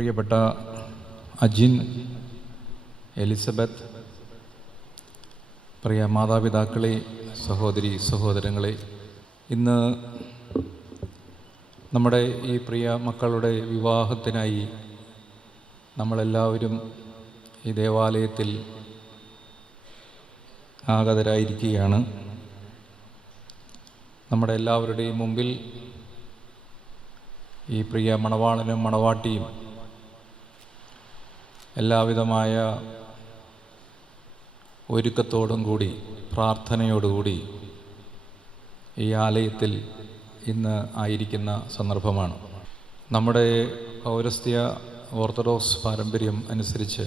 പ്രിയപ്പെട്ട അജിൻ, എലിസബത്ത്, പ്രിയ മാതാപിതാക്കളെ, സഹോദരി സഹോദരങ്ങളെ, ഇന്ന് നമ്മുടെ ഈ പ്രിയ മക്കളുടെ വിവാഹത്തിനായി നമ്മളെല്ലാവരും ഈ ദേവാലയത്തിൽ ആഗതരായിരിക്കുകയാണ്. നമ്മുടെ എല്ലാവരുടെയും മുമ്പിൽ ഈ പ്രിയ മണവാളനും മണവാട്ടിയും എല്ലാവിധമായ ഒരുക്കത്തോടും കൂടി പ്രാർത്ഥനയോടുകൂടി ഈ ആലയത്തിൽ ഇന്ന് ആയിരിക്കുന്ന സന്ദർഭമാണ്. നമ്മുടെ പൗരസ്ത്യ ഓർത്തഡോക്സ് പാരമ്പര്യം അനുസരിച്ച്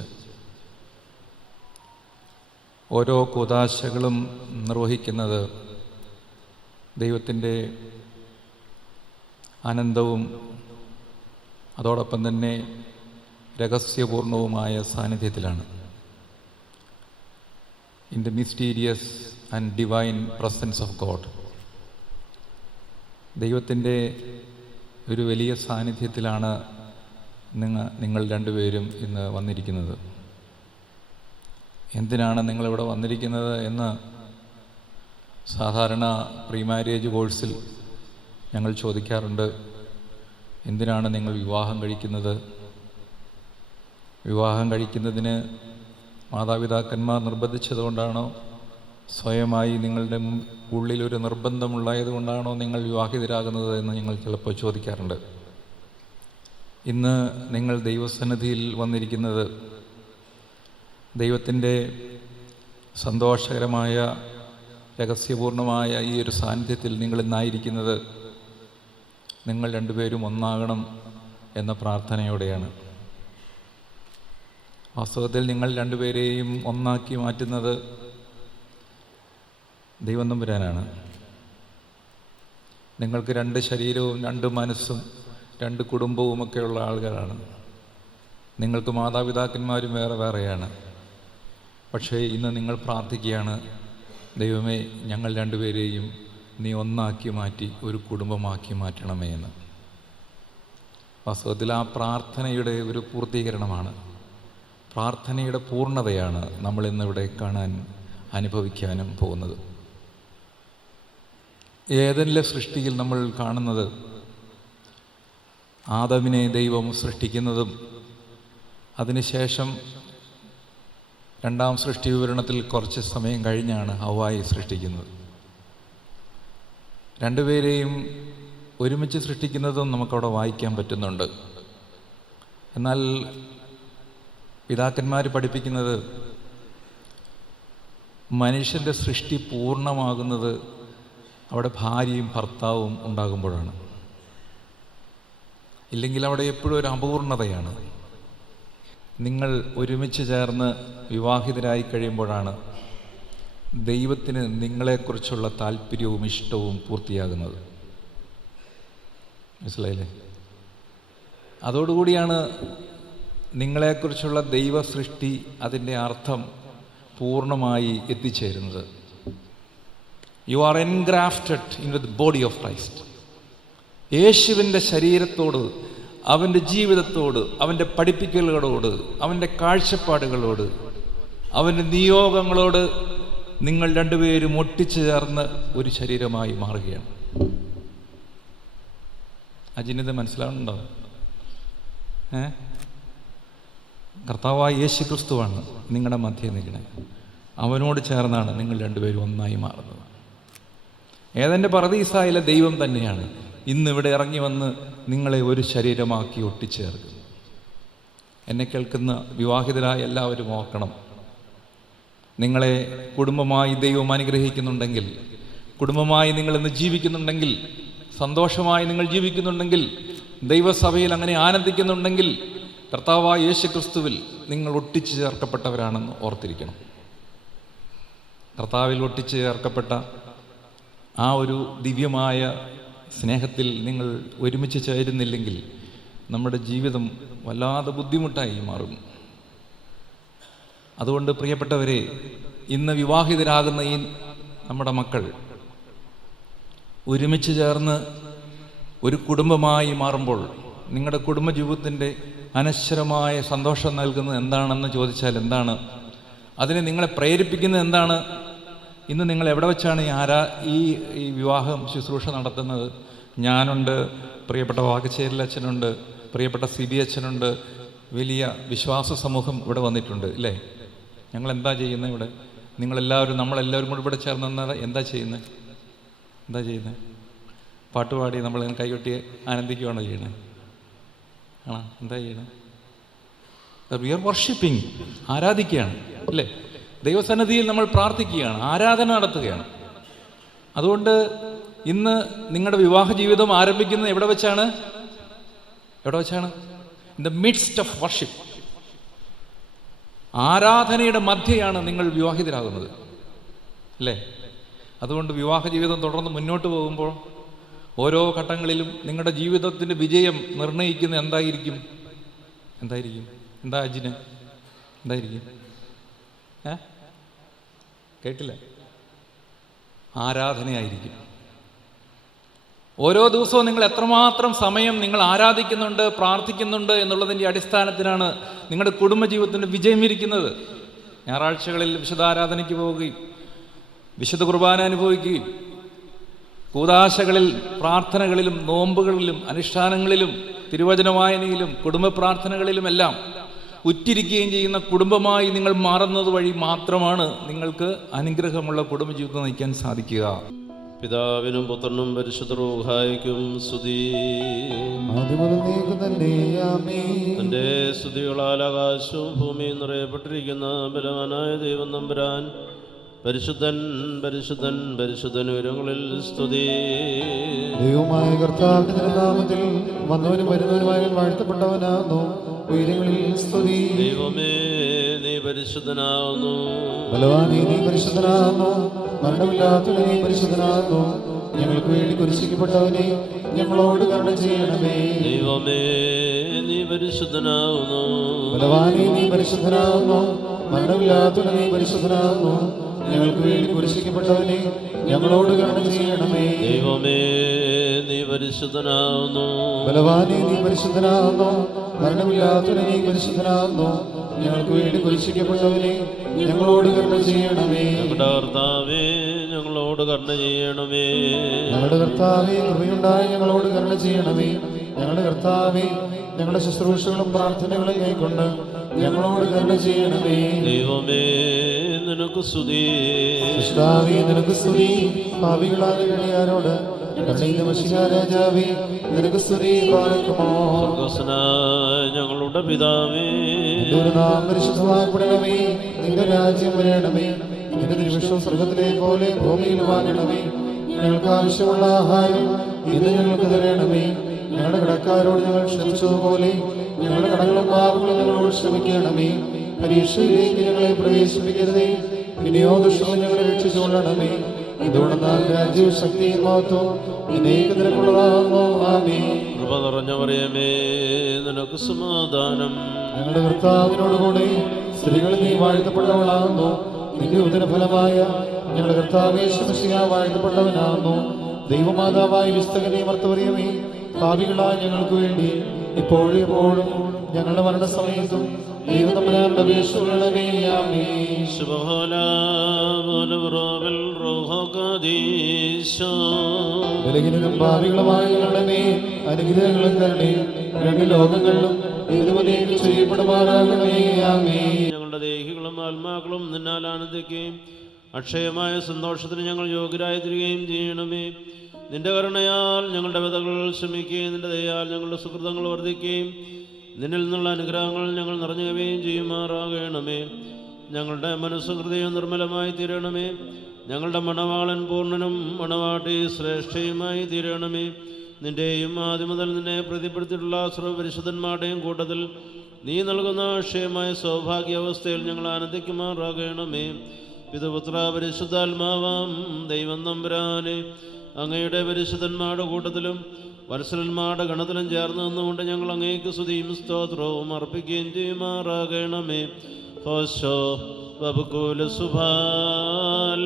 ഓരോ കൂദാശകളും നിർവഹിക്കുന്നത് ദൈവത്തിൻ്റെ അനന്തവും അതോടൊപ്പം തന്നെ രഹസ്യപൂർണവുമായ സാന്നിധ്യത്തിലാണ്. In the mysterious and divine presence of God. ദൈവത്തിൻ്റെ ഒരു വലിയ സാന്നിധ്യത്തിലാണ് നിങ്ങൾ രണ്ടുപേരും ഇന്ന് വന്നിരിക്കുന്നത്. എന്തിനാണ് നിങ്ങളിവിടെ വന്നിരിക്കുന്നത് എന്ന് സാധാരണ പ്രീ മാരേജ് കോഴ്സിൽ ഞങ്ങൾ ചോദിക്കാറുണ്ട്. എന്തിനാണ് നിങ്ങൾ വിവാഹം കഴിക്കുന്നത്? വിവാഹം കഴിക്കുന്നതിന് മാതാപിതാക്കന്മാർ നിർബന്ധിച്ചതുകൊണ്ടാണോ, സ്വയമായി നിങ്ങളുടെ ഉള്ളിലൊരു നിർബന്ധമുള്ളതുകൊണ്ടാണോ നിങ്ങൾ വിവാഹിതരാകുന്നത് എന്ന് ഞങ്ങൾ ചിലപ്പോൾ ചോദിക്കാറുണ്ട്. ഇന്ന് നിങ്ങൾ ദൈവസന്നിധിയിൽ വന്നിരിക്കുന്നത് ദൈവത്തിൻ്റെ സന്തോഷകരമായ രഹസ്യപൂർണമായ ഈ ഒരു സാന്നിധ്യത്തിൽ നിങ്ങൾ ഇന്നായിരിക്കുന്നത് നിങ്ങൾ രണ്ടുപേരും ഒന്നാകണം എന്ന പ്രാർത്ഥനയോടെയാണ്. വാസ്തവത്തിൽ നിങ്ങൾ രണ്ടുപേരെയും ഒന്നാക്കി മാറ്റുന്നത് ദൈവം തമ്പുരാനാണ്. നിങ്ങൾക്ക് രണ്ട് ശരീരവും രണ്ട് മനസ്സും രണ്ട് കുടുംബവുമൊക്കെയുള്ള ആളുകളാണ്. നിങ്ങൾക്ക് മാതാപിതാക്കന്മാരും വേറെ വേറെയാണ്. പക്ഷേ ഇന്ന് നിങ്ങൾ പ്രാർത്ഥിക്കുകയാണ്, ദൈവമേ, ഞങ്ങൾ രണ്ടുപേരെയും നീ ഒന്നാക്കി മാറ്റി ഒരു കുടുംബമാക്കി മാറ്റണമേ എന്ന്. വാസ്തവത്തിൽ ആ പ്രാർത്ഥനയുടെ ഒരു പൂർത്തീകരണമാണ്, പ്രാർത്ഥനയുടെ പൂർണ്ണതയാണ് നമ്മൾ ഇന്നിവിടെ കാണാൻ അനുഭവിക്കാനും പോകുന്നത്. ഏതെല്ലാം സൃഷ്ടിയിൽ നമ്മൾ കാണുന്നത് ആദമിനെ ദൈവം സൃഷ്ടിക്കുന്നതും അതിനുശേഷം രണ്ടാം സൃഷ്ടി വിവരണത്തിൽ കുറച്ച് സമയം കഴിഞ്ഞാണ് ഹവ്വായെ സൃഷ്ടിക്കുന്നത്. രണ്ടുപേരെയും ഒരുമിച്ച് സൃഷ്ടിക്കുന്നതും നമുക്കവിടെ വായിക്കാൻ പറ്റുന്നുണ്ട്. എന്നാൽ പിതാക്കന്മാർ പഠിപ്പിക്കുന്നത് മനുഷ്യൻ്റെ സൃഷ്ടി പൂർണ്ണമാകുന്നത് അവിടെ ഭാര്യയും ഭർത്താവും ഉണ്ടാകുമ്പോഴാണ്. ഇല്ലെങ്കിൽ അവിടെ എപ്പോഴും ഒരു അപൂർണതയാണ്. നിങ്ങൾ ഒരുമിച്ച് ചേർന്ന് വിവാഹിതരായി കഴിയുമ്പോഴാണ് ദൈവത്തിന് നിങ്ങളെക്കുറിച്ചുള്ള താല്പര്യവും ഇഷ്ടവും പൂർത്തിയാകുന്നത്. മനസ്സിലായില്ലേ? അതോടുകൂടിയാണ് നിങ്ങളെക്കുറിച്ചുള്ള ദൈവ സൃഷ്ടി, അതിൻ്റെ അർത്ഥം പൂർണ്ണമായി എത്തിച്ചേരുന്നത്. You are engrafted in the body of Christ. യേശുവിൻ്റെ ശരീരത്തോട്, അവൻ്റെ ജീവിതത്തോട്, അവൻ്റെ പഠിപ്പിക്കലുകളോട്, അവൻ്റെ കാഴ്ചപ്പാടുകളോട്, അവൻ്റെ നിയോഗങ്ങളോട് നിങ്ങൾ രണ്ടുപേരും ഒട്ടിച്ചു ചേർന്ന് ഒരു ശരീരമായി മാറുകയാണ്. അജിനിത് മനസ്സിലാവുന്നുണ്ടോ? കർത്താവായ യേശു ക്രിസ്തുവാണ് നിങ്ങളുടെ മധ്യേ നിൽക്കുന്നത്. അവനോട് ചേർന്നാണ് നിങ്ങൾ രണ്ടുപേരും ഒന്നായി മാറുന്നത്. ഏതെൻ്റെ പറുദീസായിലെ ദൈവം തന്നെയാണ് ഇന്നിവിടെ ഇറങ്ങി വന്ന് നിങ്ങളെ ഒരു ശരീരമാക്കി ഒട്ടിച്ചേർക്കുന്നത്. എന്നെ കേൾക്കുന്ന വിവാഹിതരായ എല്ലാവരും ഓർക്കണം, നിങ്ങളെ കുടുംബമായി ദൈവം അനുഗ്രഹിക്കുന്നുണ്ടെങ്കിൽ, കുടുംബമായി നിങ്ങളിന്ന് ജീവിക്കുന്നുണ്ടെങ്കിൽ, സന്തോഷമായി നിങ്ങൾ ജീവിക്കുന്നുണ്ടെങ്കിൽ, ദൈവസഭയിൽ അങ്ങനെ ആനന്ദിക്കുന്നുണ്ടെങ്കിൽ, കർത്താവായ യേശു ക്രിസ്തുവിൽ നിങ്ങൾ ഒട്ടിച്ചു ചേർക്കപ്പെട്ടവരാണെന്ന് ഓർത്തിരിക്കണം. കർത്താവിൽ ഒട്ടിച്ചു ചേർക്കപ്പെട്ട ആ ഒരു ദിവ്യമായ സ്നേഹത്തിൽ നിങ്ങൾ ഒരുമിച്ച് ചേരുന്നില്ലെങ്കിൽ നമ്മുടെ ജീവിതം വല്ലാതെ ബുദ്ധിമുട്ടായി മാറും. അതുകൊണ്ട് പ്രിയപ്പെട്ടവരെ, ഇന്ന് വിവാഹിതരാകുന്ന ഈ നമ്മുടെ മക്കൾ ഒരുമിച്ച് ചേർന്ന് ഒരു കുടുംബമായി മാറുമ്പോൾ നിങ്ങളുടെ കുടുംബജീവിതത്തിൻ്റെ അനശ്വരമായ സന്തോഷം നൽകുന്നത് എന്താണെന്ന് ചോദിച്ചാൽ എന്താണ്? അതിനെ നിങ്ങളെ പ്രേരിപ്പിക്കുന്നത് എന്താണ്? ഇന്ന് നിങ്ങൾ എവിടെ വെച്ചാണ് ഈ വിവാഹം ശുശ്രൂഷ നടത്തുന്നത്? ഞാനുണ്ട്, പ്രിയപ്പെട്ട വാകച്ചേരിൽ അച്ഛനുണ്ട്, പ്രിയപ്പെട്ട CB അച്ഛനുണ്ട്, വലിയ വിശ്വാസ സമൂഹം ഇവിടെ വന്നിട്ടുണ്ട് ഇല്ലേ? ഞങ്ങൾ എന്താ ചെയ്യുന്നത് ഇവിടെ? നമ്മളെല്ലാവരും കൂടി ഇവിടെ ചേർന്ന് എന്താ ചെയ്യുന്നത്? പാട്ടുപാടി നമ്മൾ കൈകൊട്ടി ആനന്ദിക്കുകയാണോ ചെയ്യണത്? ആണോ? എന്താ ചെയ്യണത്? വി ആർ വർഷിപ്പിംഗ്, ആരാധിക്കുകയാണ് അല്ലേ? ദൈവസന്നിധിയിൽ നമ്മൾ പ്രാർത്ഥിക്കുകയാണ്, ആരാധന നടത്തുകയാണ്. അതുകൊണ്ട് ഇന്ന് നിങ്ങളുടെ വിവാഹ ജീവിതം ആരംഭിക്കുന്നത് എവിടെ വെച്ചാണ്? In the midst of worship. ആരാധനയുടെ മധ്യയാണ് നിങ്ങൾ വിവാഹിതരാകുന്നത് അല്ലേ? അതുകൊണ്ട് വിവാഹ ജീവിതം തുടർന്ന് മുന്നോട്ട് പോകുമ്പോൾ ഓരോ ഘട്ടങ്ങളിലും നിങ്ങളുടെ ജീവിതത്തിൻ്റെ വിജയം നിർണ്ണയിക്കുന്ന എന്തായിരിക്കും? എന്താ അജിന്? എന്തായിരിക്കും? കേട്ടില്ല? ആരാധനയായിരിക്കും. ഓരോ ദിവസവും നിങ്ങൾ എത്രമാത്രം സമയം നിങ്ങൾ ആരാധിക്കുന്നുണ്ട്, പ്രാർത്ഥിക്കുന്നുണ്ട് എന്നുള്ളതിൻ്റെ അടിസ്ഥാനത്തിലാണ് നിങ്ങളുടെ കുടുംബജീവിതത്തിൻ്റെ വിജയം ഇരിക്കുന്നത്. ഞായറാഴ്ചകളിൽ വിശുദ്ധാരാധനയ്ക്ക് പോവുകയും വിശുദ്ധ കുർബാന അനുഭവിക്കുകയും കൂദാശകളിൽ പ്രാർത്ഥനകളിലും നോമ്പുകളിലും അനുഷ്ഠാനങ്ങളിലും തിരുവചന വായനയിലും കുടുംബ പ്രാർത്ഥനകളിലുമെല്ലാം ഉറ്റിരിക്കുകയും ചെയ്യുന്ന കുടുംബമായി നിങ്ങൾ മാറുന്നത് വഴി മാത്രമാണ് നിങ്ങൾക്ക് അനുഗ്രഹമുള്ള കുടുംബജീവിതം നയിക്കാൻ സാധിക്കുക. പിതാവിനും പുത്രനും പരിശുദ്ധ റൂഹായിക്കും സ്തുതി. തന്റെ സ്തുതികളാൽ ആകാശവും ഭൂമിയും നിറയപ്പെട്ടിരിക്കുന്ന ബലവാനായ ദൈവം തമ്പുരാൻ പരിശുദ്ധൻ പരിശുദ്ധൻ പരിശുദ്ധൻ ഉയരങ്ങളിൽ സ്തുതി. ദൈവമായ കർത്താവിന്റെ നാമത്തിൽ വന്നവനും വരുന്നവനുമായി വാഴ്ത്തപ്പെട്ടവനാകുന്നു. ഉയരങ്ങളിൽ സ്തുതി. ദൈവമേ നീ പരിശുദ്ധനാകുന്നു. ബലവാനേ നീ പരിശുദ്ധനാകുന്നു. മരണമില്ലാത്തവനെ നീ പരിശുദ്ധനാകുന്നു. ഞങ്ങൾക്ക് വേണ്ടി കുരിശിക്കപ്പെട്ടവനെ ഞങ്ങളോട് കരുണ ചെയ്യണമേ. ദൈവമേ നീ പരിശുദ്ധനാകുന്നു. ബലവാനേ നീ പരിശുദ്ധനാകുന്നു. മരണമില്ലാത്തവനെ നീ പരിശുദ്ധനാകുന്നു. ഞങ്ങൾക്ക് വേണ്ടി കുരിശിക്കപ്പെട്ടവനെ ഞങ്ങളോട് കരുണ ചെയ്യണമേ. ദൈവമേ നീ പരിശുദ്ധനാകുന്നു. ബലവാനേ നീ പരിശുദ്ധനാകുന്നു. മരണമില്ലാത്തവനെ നീ പരിശുദ്ധനാകുന്നു. ഞങ്ങൾക്ക് വേണ്ടി കുരിശിക്കപ്പെട്ടവനെ ഞങ്ങളോട് കരുണ ചെയ്യണമേ. ഞങ്ങളുടെ കർത്താവേ ഞങ്ങളോട് കരുണ ചെയ്യണമേ. ഞങ്ങളുടെ കർത്താവേ കൃപയുണ്ടായി ഞങ്ങളോട് കരുണ ചെയ്യണമേ. ഞങ്ങളുടെ കർത്താവേ ഞങ്ങളുടെ ശുശ്രൂഷകളും പ്രാർത്ഥനകളും കൈക്കൊണ്ട് ഞങ്ങളോട് കരുണ ചെയ്യണമേ. ദൈവമേ നിനക്ക് സ്തുതി. കർത്താവേ നിനക്ക് സ്തുതി. പാപികളായ ഞങ്ങളോട് രാജാവേ നിനക്ക് സ്തുതി. ഞങ്ങളുടെ പിതാവേ നാം പരിശുദ്ധമാക്കപ്പെടണമേ. നിന്റെ രാജ്യം വരണമേ. നിന്റെ തിരുവിഷ്ടം സ്വർഗ്ഗത്തിലെ പോലെ ഭൂമിയിൽ വാങ്ങണമേ. ഞങ്ങൾക്ക് ആവശ്യമുള്ള ആഹാരം ഇന്ന് ഞങ്ങൾക്ക് തരണമേ. ഞങ്ങളുടെ കടക്കാരോട് ഞങ്ങൾ ക്ഷമിച്ചതുപോലെ ഞങ്ങളുടെ കടങ്ങളും പാപങ്ങളും ഞങ്ങളോട് ക്ഷമിക്കണമേ. പരീക്ഷയിലേക്ക് ഞങ്ങളെ പ്രവേശിപ്പിക്കരുതേ, പിന്നെയോ ദുഷ്ടങ്ങൾ ഞങ്ങളെ രക്ഷിച്ചുകൊള്ളണമേ. ഇതുകൊണ്ടെന്നാൽ രാജ്യവും ശക്തിയും മഹത്വവും എന്നേക്കും നിനക്കുള്ളതാകുന്നു. ആമേൻ. കൃപ നിറഞ്ഞ മറിയമേ നിനക്ക് സമാധാനം. ഞങ്ങളുടെ കർത്താവിനോടുകൂടെ സ്ത്രീകളിൽ നീ വാഴ്ത്തപ്പെട്ടവളാകുന്നു. നിന്റെ ഉദരഫലമായ ഞങ്ങളുടെ കർത്താവേ ശിവശിയ വാഴ്ത്തപ്പെട്ടവനാകുന്നു. ദൈവമാതാവായ വിസ്തകനെ മർത്തമറിയമേ പാപികളായ ഞങ്ങൾക്ക് വേണ്ടി ഇപ്പോഴും എപ്പോഴും ഞങ്ങളുടെ മരണസമയത്തും ദൈവം തമ്പുരാനോട് അപേക്ഷിച്ചുകൊള്ളണമേ. ആമേൻ. ബലഹീനരും പാപികളുമായ ഞങ്ങളുടെ മേൽ അനുഗ്രഹങ്ങളും കരുണയും രണ്ട് ലോകങ്ങളിലും ഏതുവരെയും ചെയ്യപ്പെടുമാറാകണമേ. ആമേൻ. ഞങ്ങളുടെ ദേഹികളും ആത്മാക്കളും നിന്നാൽ ആനന്ദിക്കുകയും അക്ഷയമായ സന്തോഷത്തിന് ഞങ്ങൾ യോഗ്യരായി തീരുകയും ചെയ്യണമേ. നിന്റെ കരുണയാൽ ഞങ്ങളുടെ വ്യതകൾ ക്ഷമിക്കുകയും നിന്റെ ദയാൽ ഞങ്ങളുടെ സുഹൃതങ്ങൾ വർദ്ധിക്കുകയും നിന്നിൽ നിന്നുള്ള അനുഗ്രഹങ്ങൾ ഞങ്ങൾ നിറഞ്ഞുകയും ചെയ്യുമാറാകണമേ. ഞങ്ങളുടെ മനസ്സും ഹൃദയവും നിർമ്മലമായി തീരണമേ. ഞങ്ങളുടെ മണവാളൻ പൂർണ്ണനും മണവാട്ടി ശ്രേഷ്ഠയുമായി തീരണമേ. നിന്റെയും ആദ്യം മുതൽ നിന്നെ പ്രതിപ്പെടുത്തിയിട്ടുള്ള സർവ്വപരിശുദ്ധന്മാരുടെയും കൂട്ടത്തിൽ നീ നൽകുന്ന അക്ഷയമായ സൗഭാഗ്യാവസ്ഥയിൽ ഞങ്ങൾ ആനന്ദിക്കുമാറാകണമേ. പിതൃപുത്ര പരിശുദ്ധാത്മാവാം ദൈവം തമ്പുരാനെ അങ്ങയുടെ പരിശുദ്ധന്മാരുടെ കൂട്ടത്തിലും വത്സലന്മാരുടെ ഗണത്തിലും ചേർന്ന് നിന്നുകൊണ്ട് ഞങ്ങൾ അങ്ങേക്ക് സ്തുതിയും സ്തോത്രവും അർപ്പിക്കുകയും ചെയ്യുമാറാകണമേ. ഹോശോ ബബുകുല സുഭാൽ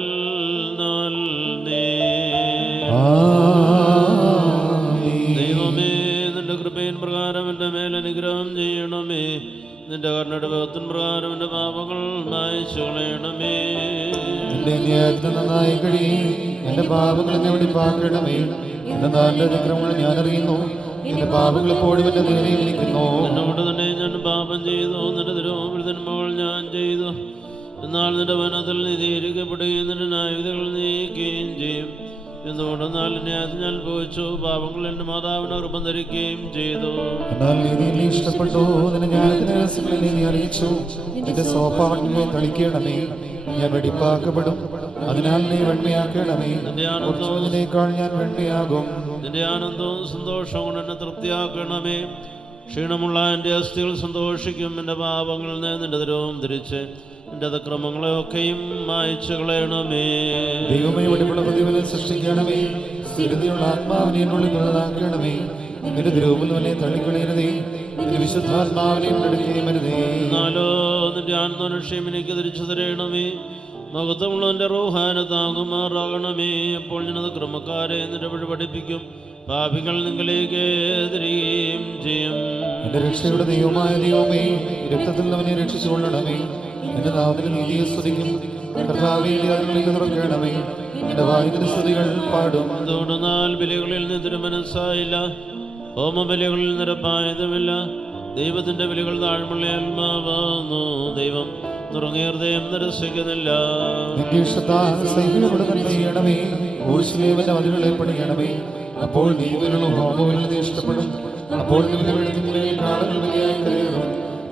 ദൈവമേ നിന്റെ കൃപയെ കൃപയിൻ പ്രകാരം എൻ്റെ മേൽ അനുഗ്രഹം ചെയ്യണമേ. നിന്റെ കരുണയുടെ ബഹുത്വം പ്രകാരം എൻ്റെ പാപങ്ങൾ മായ്ച്ചു കളയണമേ. എന്റെ ന്യായത്തിന് നന്നായി കഴിയും. എന്റെ പാപങ്ങൾ എന്നെ വെടിപ്പാക്കണമേ. എന്റെ നല്ല അതിക്രമങ്ങൾ ഞാൻ അറിയുന്നു. എന്റെ പാപങ്ങൾ എപ്പോഴും എന്റെ നേരെ ഇരിക്കുന്നു. എന്നോട് തന്നെ ഞാൻ പാപം ചെയ്തു, നിന്റെ തിരുമുമ്പിൽ തിന്മകൾ ഞാൻ ചെയ്തു. എന്നാൽ നിന്റെ വനത്തിൽ നീതീകരിക്കപ്പെടുകയും നിന്റെ ന്യായവിധികൾ നീക്കുകയും ചെയ്യും. എന്തുകൊണ്ടെന്നാൽ ന്യായത്തിൽ ഞാൻ പോയിച്ചു, പാപങ്ങൾ എൻ്റെ മാതാവിനെ ഗർഭം ധരിക്കുകയും ചെയ്തു. എന്നാൽ നീ ഇഷ്ടപ്പെട്ടു, നിന്റെ ജ്ഞാനത്തിന്റെ രഹസ്യങ്ങളെ നീ അറിയിച്ചു. നിന്റെ സോപ്പാവണ്ണെ തളിക്കണമേ. ഞാൻ വെടിപ്പാക്കപ്പെടും, അതിനാൽ നീ വെണ്മയാക്കണമേ. അതിനേക്കാൾ ഞാൻ വെണ്മയാകും. നിന്റെ ആനന്ദവും സന്തോഷവും കൊണ്ട് എന്നെ തൃപ്തിയാക്കണമേ. ക്ഷീണമുള്ള എൻ്റെ അസ്ഥികൾ സന്തോഷിക്കും. എൻ്റെ പാപങ്ങളിൽ നിന്ന് നിന്റെ തിരുവും ധരിച്ച് എൻ്റെ അതിക്രമങ്ങളെ ഒക്കെയും മായ്ച്ചു കളയണമേ. ദൈവമേ, വെടിപ്പുള്ള പ്രതിഫലം സൃഷ്ടിക്കണമേ. സ്ഥിരതയുള്ള ആത്മാവിനെ എന്നുള്ളിൽ നിലനിർത്തണമേ. നിന്റെ തിരുമുമ്പിൽ തന്നെ തള്ളിക്കളയരുതേ. നിന്റെ വിശുദ്ധാത്മാവിനെ എടുക്കുകയുമരുതേ. എന്നാലോ നിന്റെ ആത്മരക്ഷയും എനിക്ക് തിരിച്ചു തരണമേ. മഹത്വമുള്ളവൻ്റെ റൂഹാനെ താങ്ങുമാറാകണമേ. അപ്പോൾ ഞാനത് ക്രമക്കാരെ നിന്റെ വഴി പഠിപ്പിക്കും. പാപികൾ നിങ്ങളിലേക്ക് തിരികെയും ചെയ്യും. എന്റെ രക്ഷയുടെ ദൈവമായ ദൈവമേ, രക്തത്തിൽ അവനെ രക്ഷിച്ചു കൊള്ളണമേ. എന്റെ നാമത്തിൽ നീതിയെ സ്തുതിക്കും. കർത്താവേ, അതിലേക്ക് തുറക്കണമേ. എന്റെ വായുവിന്റെ സ്തുതികൾ പാടും. അതുകൊണ്ടെന്നാൽ ബലികളിൽ നിന്ന് തിരുമനസ്സായില്ല, ഹോമബലികളിൽ നിരപ്പായതുമില്ല. ദൈവത്തിന്റെ ബലികൾ താഴ്മുള്ള ആത്മാവാകുന്നു. ദൈവം തുറങ്ങിയ ഹൃദയം നിരസിക്കുന്നില്ല. നിന്റെ ഇഷ്ടത്താൽ സൈന്യപ്പെടുന്ന ചെയ്യണമേ. ഊർശ്ലേവന്റെ മതിലുകളെ പണിയണമേ. അപ്പോൾ നീതികളും ഹോമവിലും നീ ഇഷ്ടപ്പെടും. അപ്പോൾ നിന്റെ വെള്ളത്തിൻ്റെ കാലങ്ങൾ വലിയായി കരയണം.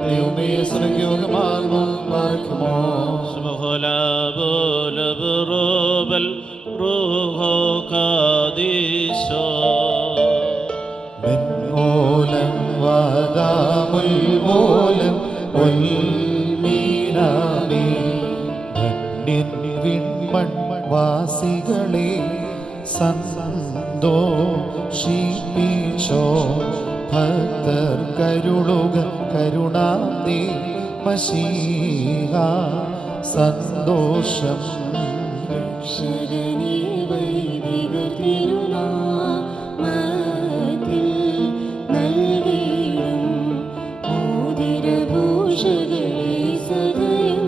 ദൈവമേ, സുരഗ്യോഗമാകുമോ പാർക്കുമോ. സുബ്ഹാനബുലബുറോബൽ റൂഹോ ഖദീശോ. മെൻമോലം വാദാമുൽമോലം ഉൽമീനാമേ. ധന്യൻ വിൺമൺവാസികളെ സന്തോഷിപ്പിച്ചോ. ഭക്തർ കരുളുക കരുണാന്തി മശീഹ സന്തോഷം. ശരണേ വൈദികർ തിരുനാമത്തിൽ നൽകിയിടും മോതിരഭൂഷകളെ സദയം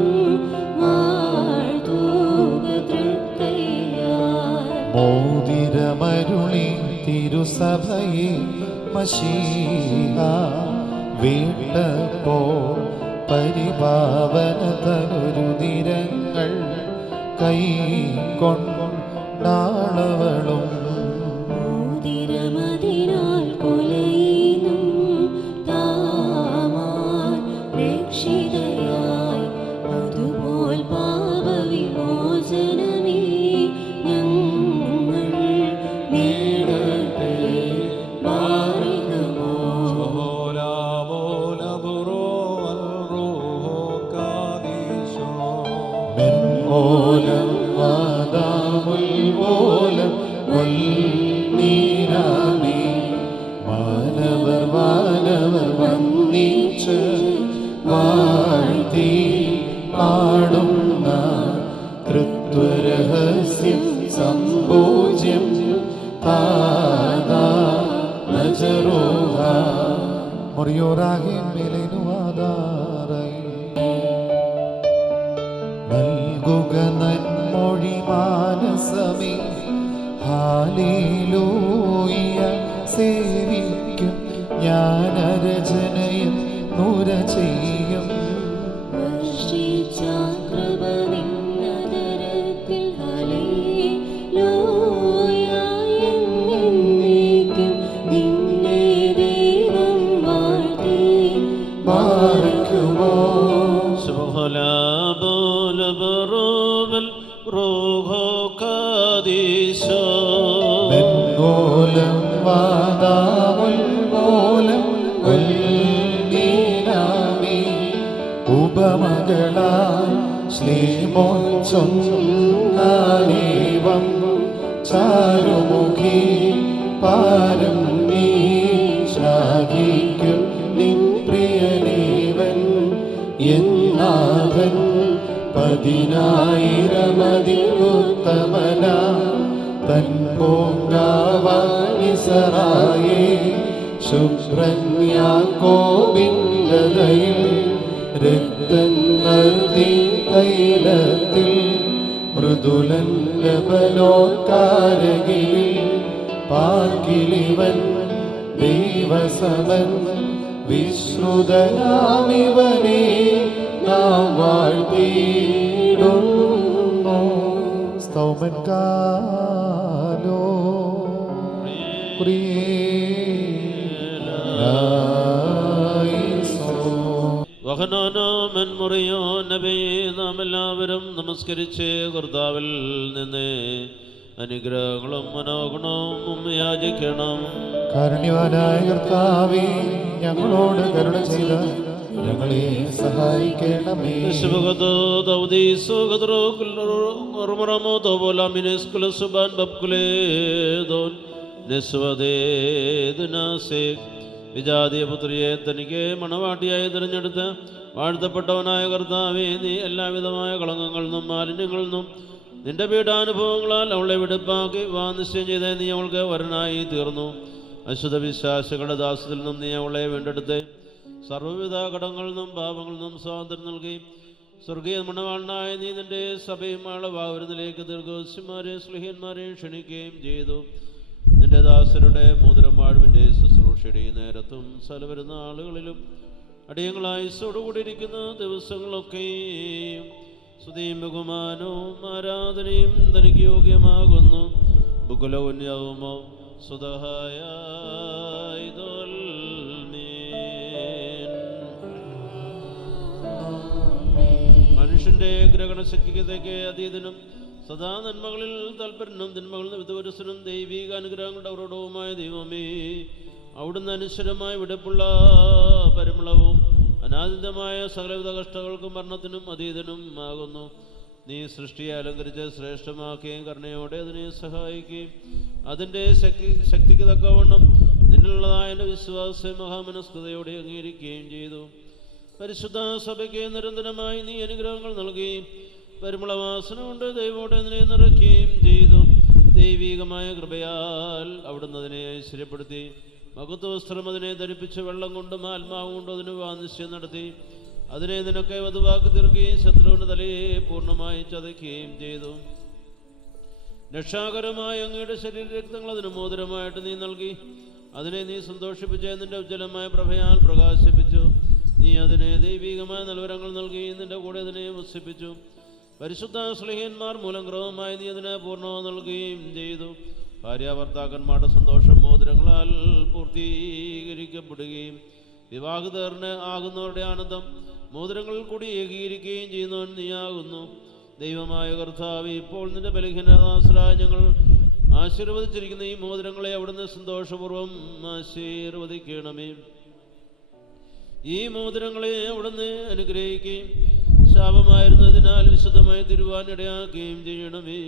വാഴ്ത്തുക തൃക്കൈയാൽ. മോതിരമരുളി തിരുസഭയെ മശീഹ വീട്ടപ്പോൾ പരിപാവന തനുരുതിരങ്ങൾ കൈക്കൊണ്ടാളവളും. മോതിരമതിനാൽ കൊലയിലും താമാൻ രക്ഷിതയായി. അതുപോൽ പാപവിമോചനമേ ഞങ്ങൾ നേടട്ടെ. ബാരികമോ മെൻമോലം വാദാമുൽമോലം ഉൽമീനാമേ. മാനവർ വന്ദിച്ച് വാഴ്ത്തി പാടുന്ന തൃത്വരഹസ്യം സംഭോജ്യം താദാ നജറോഹ. മുറിയോറാകെ മേലേനുവാദാറൈ. നൽകുക നന്മൊഴി മാനസമേ. ഹാലേലൂയ സേവിക്കും ജ്ഞാനരചനയും നുര ചെയ്യും. വർഷിച്ചാകൃപനിന്നതരത്തിൽ ഹല്ലേലൂയ എന്നേക്കും നിന്നെ ദൈവം വാഴ്ത്തി പാർക്കുമോ. സുബ്ഹാനബുലബുറോബൽ റൂഹോ ഖദീശോ. മെൻമോലം വാദാമുൽമോലം ഉൽമീനാമേ. ഉപമകളാൽ ശ്ലീമോൻ ചൊന്നാനേവം ചാരുമുഖി പാരം നീ ശ്ലാഘിക്കും നിൻ പ്രിയനേവൻ എന്നാഥൻ. 10,000 തൻ പൂങ്കാവാനിസറായേ ശുഭ്രൻ യാക്കോബില്ലതയിൽ രക്തം നൽകി തൈലത്തിൽ മൃദുലൻ ലബനോക്കാരകിൽ പാർക്കിലിവൻ ദൈവസമൻ വിശ്രുതനാമിവനെ നാം വാഴ്ത്തിയിടുന്നു. സ്തോമൻ കാലോ വഹനാനാമൻ മുറിയോ നബിയെ നാം എല്ലാവരും നമസ്കരിച്ച് കർത്താവിൽ നിന്ന് അനുഗ്രഹങ്ങളും മനോഗുണവും യാചിക്കണം. കാരുണ്യവാനായ കർത്താവേ, ഞങ്ങളോട് കരുണ ചെയ്ത് ഞങ്ങളെ സഹായിക്കണമേ. വിജാതീയ പുത്രിയെ തനിക്ക് മണവാട്ടിയായി തിരഞ്ഞെടുത്ത് വാഴ്ത്തപ്പെട്ടവനായ കർത്താവേ, നീ എല്ലാവിധമായ കളങ്കങ്ങളിൽ നിന്നും മാലിന്യങ്ങളിൽ നിന്നും നിന്റെ പീഡാനുഭവങ്ങളാൽ അവളെ വെടിപ്പാക്കി നിശ്ചയം ചെയ്ത നീ അവൾക്ക് വരനായി തീർന്നു. അശുദ്ധ വിശ്വാസികളുടെ ദാസത്തിൽ നിന്നും നീ അവളെ വീണ്ടെടുത്ത് സർവ്വവിധ കടങ്ങളിൽ നിന്നും പാപങ്ങളിൽ നിന്നും സ്വാതന്ത്ര്യം നൽകി സ്വർഗീയ മണവാളനായ നീ നിന്റെ സഭയും ആളവാവരുന്നിലേക്ക് ദീർഘോസ്യന്മാരെ സ്ലിഹന്മാരെ ക്ഷണിക്കുകയും ചെയ്തു. നിന്റെ ദാസരുടെ മോതിരം വാഴുവിൻ്റെ ശുശ്രൂഷയുടെ നേരത്തും സകലവരുന്ന ആളുകളിലും അടിയങ്ങളായുസോടുകൂടിയിരിക്കുന്ന ദിവസങ്ങളൊക്കെയും സ്തുതിയും ബഹുമാനവും ആരാധനയും തനിക്ക് യോഗ്യമാകുന്നു. ബുക്കുലൗന്യവുമോ സുതഹായ മനുഷ്യന്റെ ഗ്രഹണശക്തിക്ക് അതീതനും സദാ നന്മകളിൽ തൽപരനും തിന്മകളിൽ വിദൂരസ്ഥനും ദൈവിക അനുഗ്രഹങ്ങളുടെ അവരോടവുമായ ദൈവമേ, അവിടുന്ന് അനശ്വരമായ വിടപ്പുള്ള പരിമളവും അനാദിതമായ സകലവിധ കഷ്ടങ്ങൾക്കും മരണത്തിനും അതീതനും ആകുന്നു. നീ സൃഷ്ടിയെ അലങ്കരിച്ച് ശ്രേഷ്ഠമാക്കുകയും കരുണയോടെ അതിനെ സഹായിക്കുകയും അതിൻ്റെ ശക്തിക്ക് തക്കവണ്ണം നിന്നുള്ളതായ എൻ്റെ വിശ്വാസം മഹാമനസ്കതയോടെ അംഗീകരിക്കുകയും ചെയ്തു. പരിശുദ്ധ സഭയ്ക്ക് നിരന്തരമായി നീ അനുഗ്രഹങ്ങൾ നൽകി പരിമളവാസന കൊണ്ട് ദൈവോടെ അതിനെ നിറയ്ക്കുകയും ചെയ്തു. ദൈവികമായ കൃപയാൽ അവിടുന്ന് അതിനെ ഐശ്വര്യപ്പെടുത്തി മഹത്വവസ്ത്രം അതിനെ ധരിപ്പിച്ച് വെള്ളം കൊണ്ടും ആത്മാവ് കൊണ്ടും അതിന് വാനിശ്ചയം നടത്തി അതിനെ നിനക്ക് വധുവാക്കി തീർക്കുകയും ശത്രുവിൻ്റെ തലയെ പൂർണ്ണമായി ചതയ്ക്കുകയും ചെയ്തു. രക്ഷാകരമായ അങ്ങയുടെ ശരീരരക്തങ്ങൾ അതിന് മോതിരമായിട്ട് നീ നൽകി അതിനെ നീ സന്തോഷിപ്പിച്ച് നിന്റെ ഉജ്ജ്വലമായ പ്രഭയാൽ പ്രകാശിപ്പിച്ചു. നീ അതിനെ ദൈവികമായ നൽവരങ്ങൾ നൽകി നിന്റെ കൂടെ അതിനെ വസിപ്പിച്ചു. പരിശുദ്ധ സ്ലിഹന്മാർ മൂലം ക്രമമായി നീ അതിനെ പൂർണ്ണവും നൽകുകയും ചെയ്തു. ഭാര്യാഭർത്താക്കന്മാരുടെ സന്തോഷം മോതിരങ്ങളാൽ പൂർത്തീകരിക്കപ്പെടുകയും വിവാഹിതerne ആകുന്നവരുടെ ആനന്ദം മോതിരങ്ങളിൽ കൂടി ഏകീകരിക്കുകയും ചെയ്യുന്നവൻ നീയാകുന്നു. ദൈവമായ കർത്താവ്, ഇപ്പോൾ നിന്റെ ബലഹീനദാസരായ ഞങ്ങൾ ആശീർവദിച്ചിരിക്കുന്ന ഈ മോതിരങ്ങളെ അവിടുന്ന് സന്തോഷപൂർവ്വം ആശീർവദിക്കണമേ. ഈ മോതിരങ്ങളെ അവിടുന്ന് അനുഗ്രഹിക്കുകയും ശാപമായിരുന്നതിനാൽ വിശുദ്ധമായി തിരുവാൻ ഇടയാക്കുകയും ചെയ്യണമേ.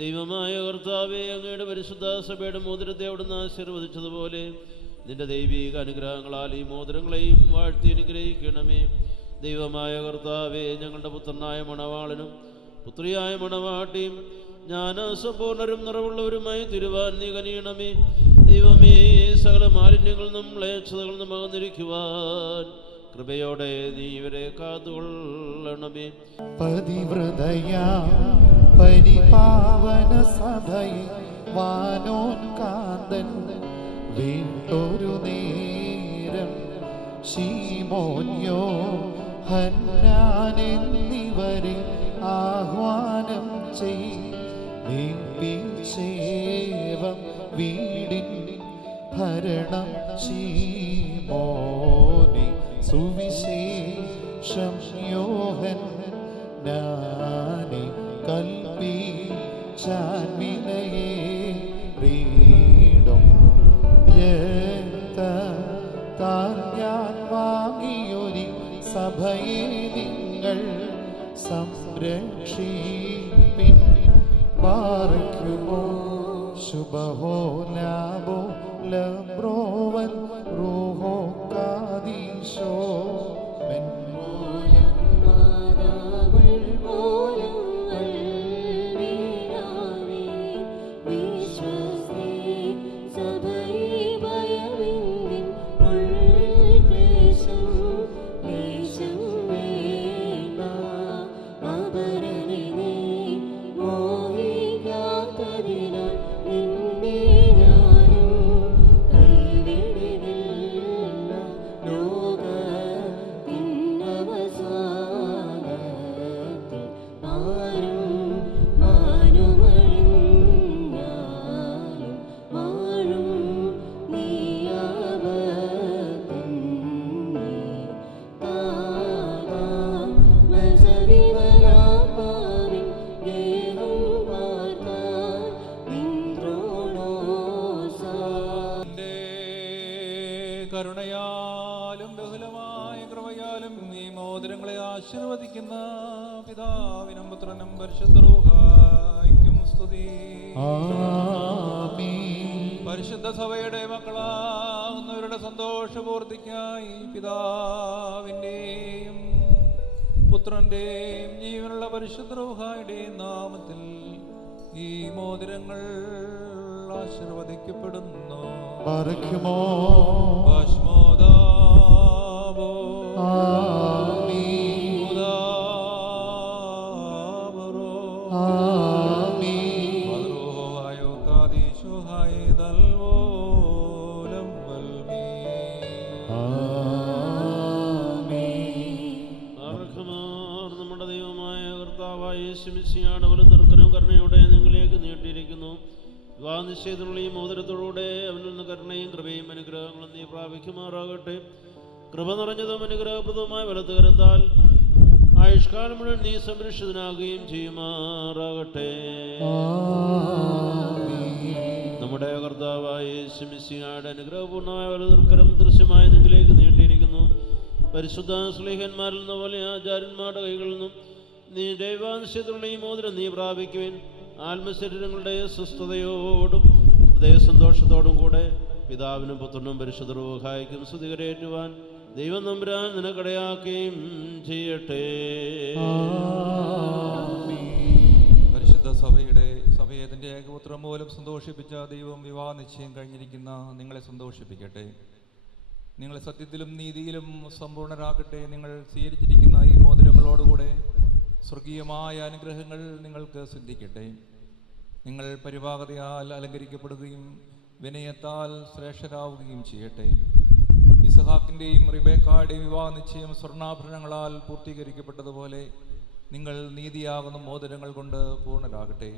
ദൈവമായ കർത്താവേ, അങ്ങയുടെ പരിശുദ്ധ സഭയുടെ മോതിരത്തെ അവിടുന്ന് ആശീർവദിച്ചതുപോലെ നിന്റെ ദൈവിക അനുഗ്രഹങ്ങളാൽ ഈ മോതിരങ്ങളെയും വാഴ്ത്തി അനുഗ്രഹിക്കണമേ. ദൈവമായ കർത്താവേ, ഞങ്ങളുടെ പുത്രനായ മണവാളനും പുത്രിയായ മണവാട്ടിയും ജ്ഞാനസമ്പൂർണരും നിറവുള്ളവരുമായി തിരുവാൻ നീ കനിയണമേ. ദൈവമേ, സകല മാലിന്യങ്ങളിൽ നിന്നും മ്ലേച്ഛതകളിൽ നിന്നും അകന്നിരിക്കുവാൻ കൃപയോടെ നീ ഇവരെ കാത്തുകൊള്ളണമേ. പതിവ്രതയാ പരിപാവന സഭയിൽ വാനോത്കാന്തൻ വീട്ടൊരു നേരം ശീമോന്യോ ഹന്നാനെന്നിവരെ ആഹ്വാനം ചെയ്യിപ്പിച്ചേവം വീടിൻ ഭരണം ശീമോനെ സുവിശേഷം യോഹന്നാനെ കൽപ്പിച്ചാൻ വിലയേറിയിടും രക്തത്താൽ ഞാൻ വാങ്ങിയൊരു സഭയെ നിങ്ങൾ സംരക്ഷിപ്പിൻ. പാർക്കുമോ ശുഭഹോ ലാഭോ ലബ്രോവൽ റൂഹോ കാദീശോ വിശ്വസേ സഭയെ ഭയവിന്ദിൻ കരുണയാലും ബഹുലമായ കൃപയാലും ഈ മോതിരങ്ങളെ ആശീർവദിക്കുന്ന പിതാവിനും പുത്രനും പരിശുദ്ധ റൂഹായ്ക്കും സ്തുതി. പരിശുദ്ധ സഭയുടെ മക്കളാകുന്നവരുടെ സന്തോഷപൂർത്തിക്കായി പിതാവിൻ്റെയും പുത്രന്റെയും ജീവനുള്ള പരിശുദ്ധ റൂഹായുടെയും നാമത്തിൽ ഈ മോതിരങ്ങൾ ആശീർവദിക്കപ്പെടുന്നു. നമ്മുടെ ദൈവമായ കർത്താവായ യേശുമിശിഹായുടെ വലതുകരം കരുണയോടെ നിങ്ങളിലേക്ക് നീട്ടിയിരിക്കുന്നു. വിവാഹനിശ്ചയത്തിനുള്ള ഈ മോതിരത്തോടുകൂടെ അവനിൽ നിന്ന് കരുണയും കൃപയും അനുഗ്രഹങ്ങളും നീ പ്രാപിക്കുമാറാകട്ടെ. കൃപ നിറഞ്ഞതും അനുഗ്രഹപ്രദവുമായ വലതുകരത്താൽ ആയുഷ്കാലം മുഴുവൻ നീ സംരക്ഷിതനാകുകയും ചെയ്യുമാറാകട്ടെ. നമ്മുടെ കർത്താവായ യേശുമിശിഹായുടെ അനുഗ്രഹപൂർണ്ണമായ വലതുകരം ദൃശ്യമായി നിങ്ങളിലേക്ക് നീട്ടിയിരിക്കുന്നു. പരിശുദ്ധ സ്ലീഹന്മാരിൽ നിന്ന് പോലെ ആചാര്യന്മാരുടെ കൈകളിൽ നിന്നും നീ ദൈവാനിശ്ചയത്തിലുള്ള ഈ മോതിരം നീ പ്രാപിക്കുവാൻ ആത്മശരീരങ്ങളുടെ സ്വസ്ഥതയോടും ഹൃദയസന്തോഷത്തോടും കൂടെ പിതാവിനും പുത്രനും പരിശുദ്ധ റൂഹായ്ക്കും സ്തുതികരേറ്റുവാൻ ദൈവം നമ്പുരാൻ നിനക്കിടയാക്കുകയും ചെയ്യട്ടെ. പരിശുദ്ധ സഭയെ തന്റെ ഏകപുത്രം മൂലം സന്തോഷിപ്പിച്ച ദൈവം വിവാഹ നിശ്ചയം കഴിഞ്ഞിരിക്കുന്ന നിങ്ങളെ സന്തോഷിപ്പിക്കട്ടെ. നിങ്ങളെ സത്യത്തിലും നീതിയിലും സമ്പൂർണരാകട്ടെ. നിങ്ങൾ സ്വീകരിച്ചിരിക്കുന്ന ഈ മോതിരങ്ങളോടുകൂടെ സ്വർഗീയമായ അനുഗ്രഹങ്ങൾ നിങ്ങൾക്ക് സിദ്ധിക്കട്ടെ. നിങ്ങൾ പരിപാകതയാൽ അലങ്കരിക്കപ്പെടുകയും വിനയത്താൽ ശ്രേഷ്ഠരാവുകയും ചെയ്യട്ടെ. ഇസഹാക്കിൻ്റെയും റിബേക്കായുടെയും വിവാഹ നിശ്ചയം സ്വർണ്ണാഭരണങ്ങളാൽ പൂർത്തീകരിക്കപ്പെട്ടതുപോലെ നിങ്ങൾ നീതിയാകുന്ന മോതിരങ്ങൾ കൊണ്ട് പൂർണ്ണരാകട്ടെ.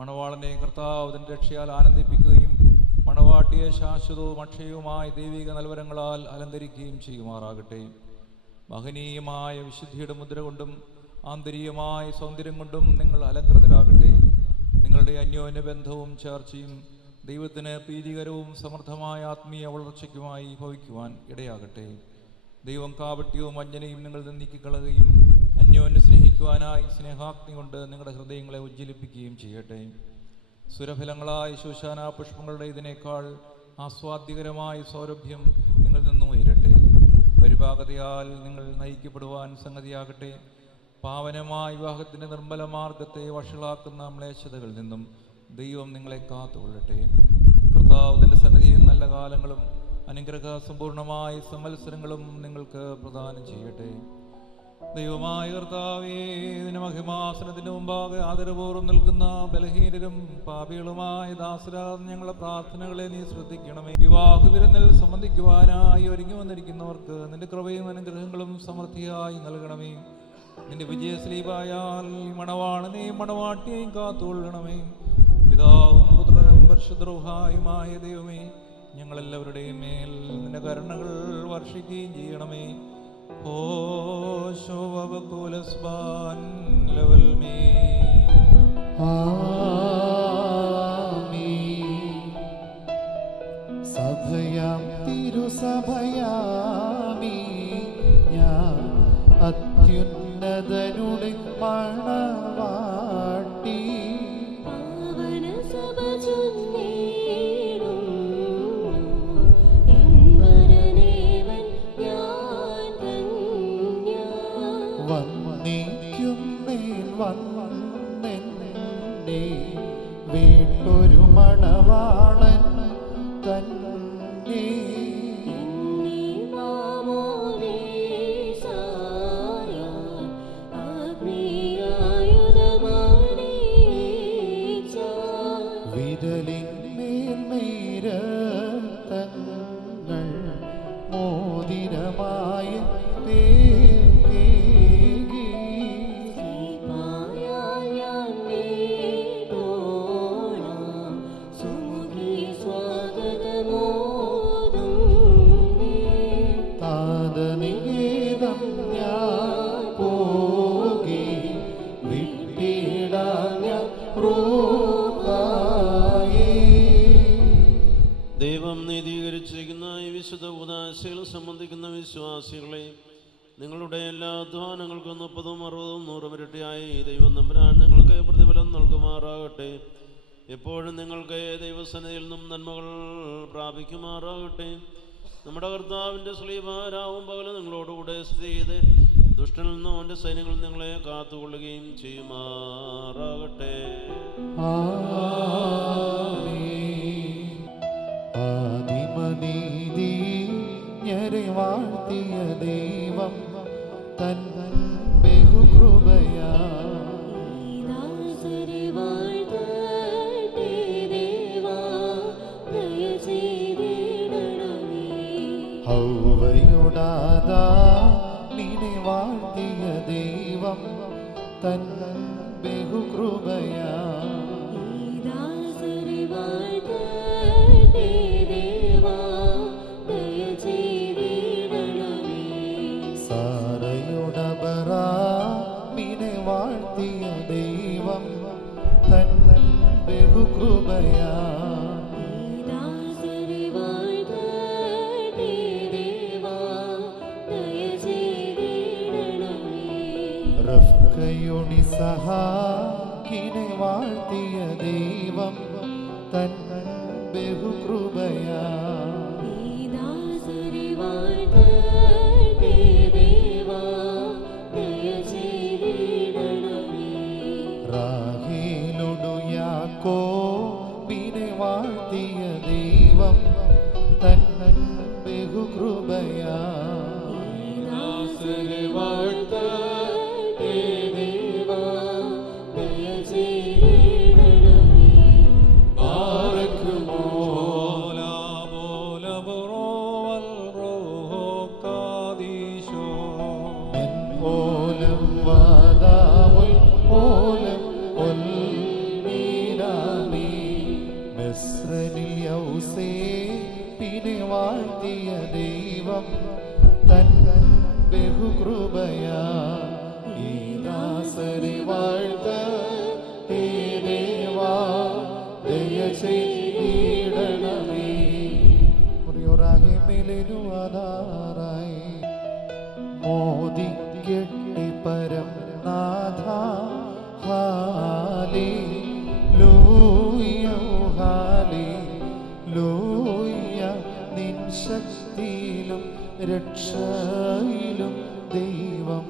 മണവാളനെ കർത്താവ് തന്റെ രക്ഷയാൽ ആനന്ദിപ്പിക്കുകയും മണവാട്ടിയെ ശാശ്വതവും അക്ഷയവുമായ ദൈവിക നൽവരങ്ങളാൽ അലങ്കരിക്കുകയും ചെയ്യുമാറാകട്ടെ. മഹനീയമായ വിശുദ്ധിയുടെ മുദ്ര കൊണ്ടും ആന്തരികമായ സൗന്ദര്യം കൊണ്ടും നിങ്ങൾ അലങ്കൃതരാകട്ടെ. നിങ്ങളുടെ അന്യോന്യ ബന്ധവും ചേർച്ചയും ദൈവത്തിന് പ്രീതികരവും സമൃദ്ധമായ ആത്മീയ വളർച്ചയ്ക്കുമായി ഭവിക്കുവാൻ ഇടയാകട്ടെ. ദൈവം കാപട്യവും വഞ്ചനയും നിങ്ങളിൽ നീക്കിക്കളയുകയും അന്യോന്യം സ്നേഹിക്കുവാനായി സ്നേഹാഗ്നി കൊണ്ട് നിങ്ങളുടെ ഹൃദയങ്ങളെ ഉജ്ജ്വലിപ്പിക്കുകയും ചെയ്യട്ടെ. സുരഫലങ്ങളായ ശോശാന പുഷ്പങ്ങളുടെ ഇതിനേക്കാൾ ആസ്വാദ്യകരമായ സൗരഭ്യം നിങ്ങളിൽ നിന്നും ഉയരട്ടെ. പരിപാകതയാൽ നിങ്ങൾ നയിക്കപ്പെടുവാൻ സംഗതിയാകട്ടെ. പാവനമായ വിവാഹത്തിൻ്റെ നിർമ്മല മാർഗത്തെ വഷളാക്കുന്ന മ്ലേച്ഛതകളിൽ നിന്നും ദൈവം നിങ്ങളെ കാത്തുകൊള്ളട്ടെ. കർത്താവ് തൻ്റെ സന്നിധിയിൽ നല്ല കാലങ്ങളും അനുഗ്രഹ സമ്പൂർണമായ സംവത്സരങ്ങളും നിങ്ങൾക്ക് പ്രദാനം ചെയ്യട്ടെ. ദൈവമായ കർത്താവേ, ഇതിന് മഹിമാസനത്തിന് മുമ്പാകെ ആദരപൂർവ്വം നിൽക്കുന്ന ബലഹീനരും പാപികളുമായ ദാസരാದ ഞങ്ങളുടെ പ്രാർത്ഥനകളെ നീ ശ്രദ്ധിക്കണമേ. വിവാഹ വിരുന്നിൽ സംബന്ധിക്കുവാനായി ഒരുങ്ങി വന്നിരിക്കുന്നവർക്ക് നിന്റെ കൃപയും അനുഗ്രഹങ്ങളും സമൃദ്ധിയായി നൽകണമേ. നിന്റെ വിജയശ്രീപായാൽ മണവാളനെയും മണവാട്ടിയെയും കാത്തുകൊള്ളണമേ. പിതാവും പുത്രനും പരിശുദ്ധ റൂഹായുമായ ദൈവമേ, ഞങ്ങളെല്ലാവരുടെയും മേൽ നിന്റെ കരുണകൾ വർഷിക്കുകയും ചെയ്യണമേ. സഭയാം തിരുസഭയാമീ ഞാൻ അത്യുന്നതനുടെ മണവാട്ടി. വന്നെന്നെ വേണ്ടൊരു മണവാളൻ തന്നെ. വിരലിന്മേൽമേരത്തങ്ങൾ മോതിരമായ ദൈവം നീതീകരിച്ചിരിക്കുന്ന ഈ വിശുദ്ധ ഉദാശയിൽ സംബന്ധിക്കുന്ന വിശ്വാസികളെ, നിങ്ങളുടെ എല്ലാ അധ്വാനങ്ങൾക്കും 30, 60, 100 ഇരട്ടിയായി ദൈവം തമ്പുരാൻ നിങ്ങൾക്ക് പ്രതിഫലം നൽകുമാറാകട്ടെ. എപ്പോഴും നിങ്ങൾക്ക് ദൈവസന്നിധിയിൽ നിന്നും നന്മകൾ പ്രാപിക്കുമാറാകട്ടെ. നമ്മുടെ കർത്താവിൻ്റെ ശ്ലീഹാരാവും പകല് നിങ്ങളോടുകൂടെ സ്ഥിതി ചെയ്ത് ദുഷ്ടനിൽ നിന്നും അവൻ്റെ സൈന്യങ്ങളിൽ നിങ്ങളെ കാത്തുകൊള്ളുകയും ചെയ്യുമാറാകട്ടെ. ആദിമനീതി ഞരെ വാഴ്ത്തിയ ദൈവം തൻ ബഹുകൃപയാ ഹൗവയോടാദാ നിന്നെ വാഴ്ത്തിയ ദൈവം തൻ ബഹുകൃപയാ സാറയോടബറാമിനെ വാഴ്ത്തിയ ദൈവം തൻ ബഹുകൃപയാ റഫ്കയുണിസഹാക്കിനെ വാഴ്ത്തിയ ദൈവം തൻ ബഹുകൃപയാ റാഹേലൊടു യാക്കോബിനെ വാഴ്ത്തിയ ദൈവം തൻ ബഹുകൃപയാ വാഴ്ത്തിയ ദൈവം തൻ ബഹുകൃപയാ ഈ ദാസരെ വാഴ്ത്തേ ദേവാ ദയ ചെയ്തിടണമേ. ആധാരായി മോദിക്കട്ടെ പരം നാഥ ഹാലേ ലൂയ ഹാലേ ലൂയ നിൻ ശക്തിയിലും രക്ഷയിലും ദൈവം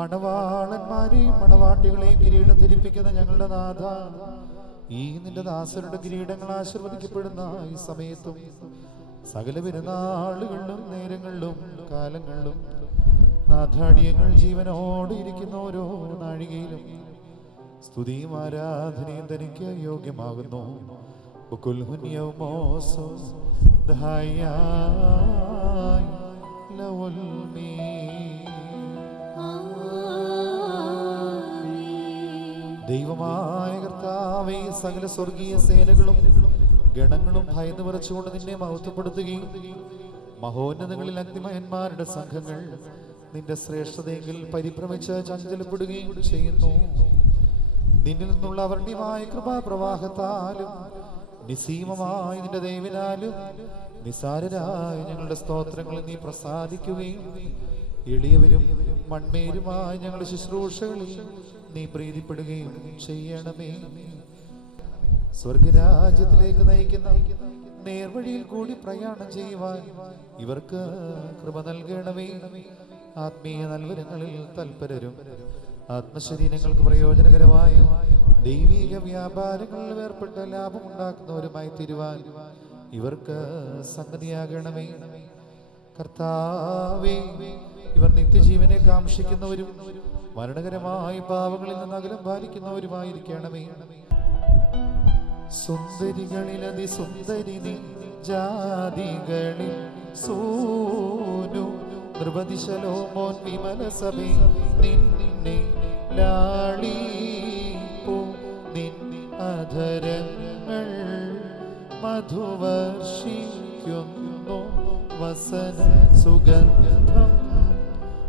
മണവാളന്മാരെയും മണവാട്ടികളെയും കിരീടം ധരിപ്പിക്കുന്ന ഞങ്ങളുടെ നാഥ, ഈ നിന്റെ ദാസരുടെ കിരീടങ്ങൾ ആശീർവദിക്കപ്പെടുന്ന ഈ സമയത്തും സകല പെരുന്നാളുകളിലും നേരങ്ങളിലും കാലങ്ങളിലും നാഥാടിയങ്ങൾ ജീവനോടെ ഇരിക്കുന്ന ഓരോ നാഴികയിലും സ്തുതിയും ആരാധനയും തനിക്ക് യോഗ്യമാകുന്നു. ദൈവമായ കർത്താവേ, സകല സ്വർഗീയ സേനകളും ഗണങ്ങളും ഭയന്ന് വിറച്ചുകൊണ്ട് നിന്നെ മഹത്വപ്പെടുത്തുകയും മഹോന്നതങ്ങളിൽ അഗ്നിമയന്മാരുടെ സംഘങ്ങൾ നിന്റെ ശ്രേഷ്ഠതയെങ്കിൽ പരിഭ്രമിച്ച് ചഞ്ചലപ്പെടുകയും ചെയ്യുന്നു. നിന്നിൽ നിന്നുള്ള അവർണ്യമായ കൃപാപ്രവാഹത്താലും നിസീമമായ നിന്റെ ദൈവനാലും നിസാരരായ ഞങ്ങളുടെ സ്തോത്രങ്ങളിൽ നീ പ്രസാദിക്കുകയും എളിയവരും മൺമേരുമായ ഞങ്ങളുടെ ശുശ്രൂഷകളിൽ നീ പ്രീതിപ്പെടുകയും ചെയ്യണമേ. സ്വർഗരാജ്യത്തിലേക്ക് നയിക്കുന്ന നേർവഴിയിൽ കൂടി പ്രയാണം ചെയ്യുവാൻ ഇവർക്ക് കൃപ നൽകണമേ. ആത്മീയ നൽവരങ്ങളിൽ തൽപരരും ആത്മശരീരങ്ങൾക്ക് പ്രയോജനകരമായ ദൈവിക വ്യാപാരങ്ങളിൽ ഏർപ്പെട്ട ലാഭമുണ്ടാക്കുന്നവരുമായി തീരുവാൻ ഇവർക്ക് സംഗതിയാകണമേ. കർത്താവേ, ഇവർ നിത്യജീവനെ കാംക്ഷിക്കുന്നവരും മരണകരമായ പാവങ്ങളിൽ നിന്ന് അകലം പാലിക്കുന്നവരുമായിരിക്കണമേ. സുന്ദരികളിൽ അതിസുന്ദരി നീ, ജാതികളിൽ സൂനു നൃപതി ശലോമോൻ വിമല സഭേ നിന്നെ ലാളിപ്പോ. നിൻ അധരങ്ങൾ മധുവർഷിക്കുന്നു വസന സുഗന്ധം.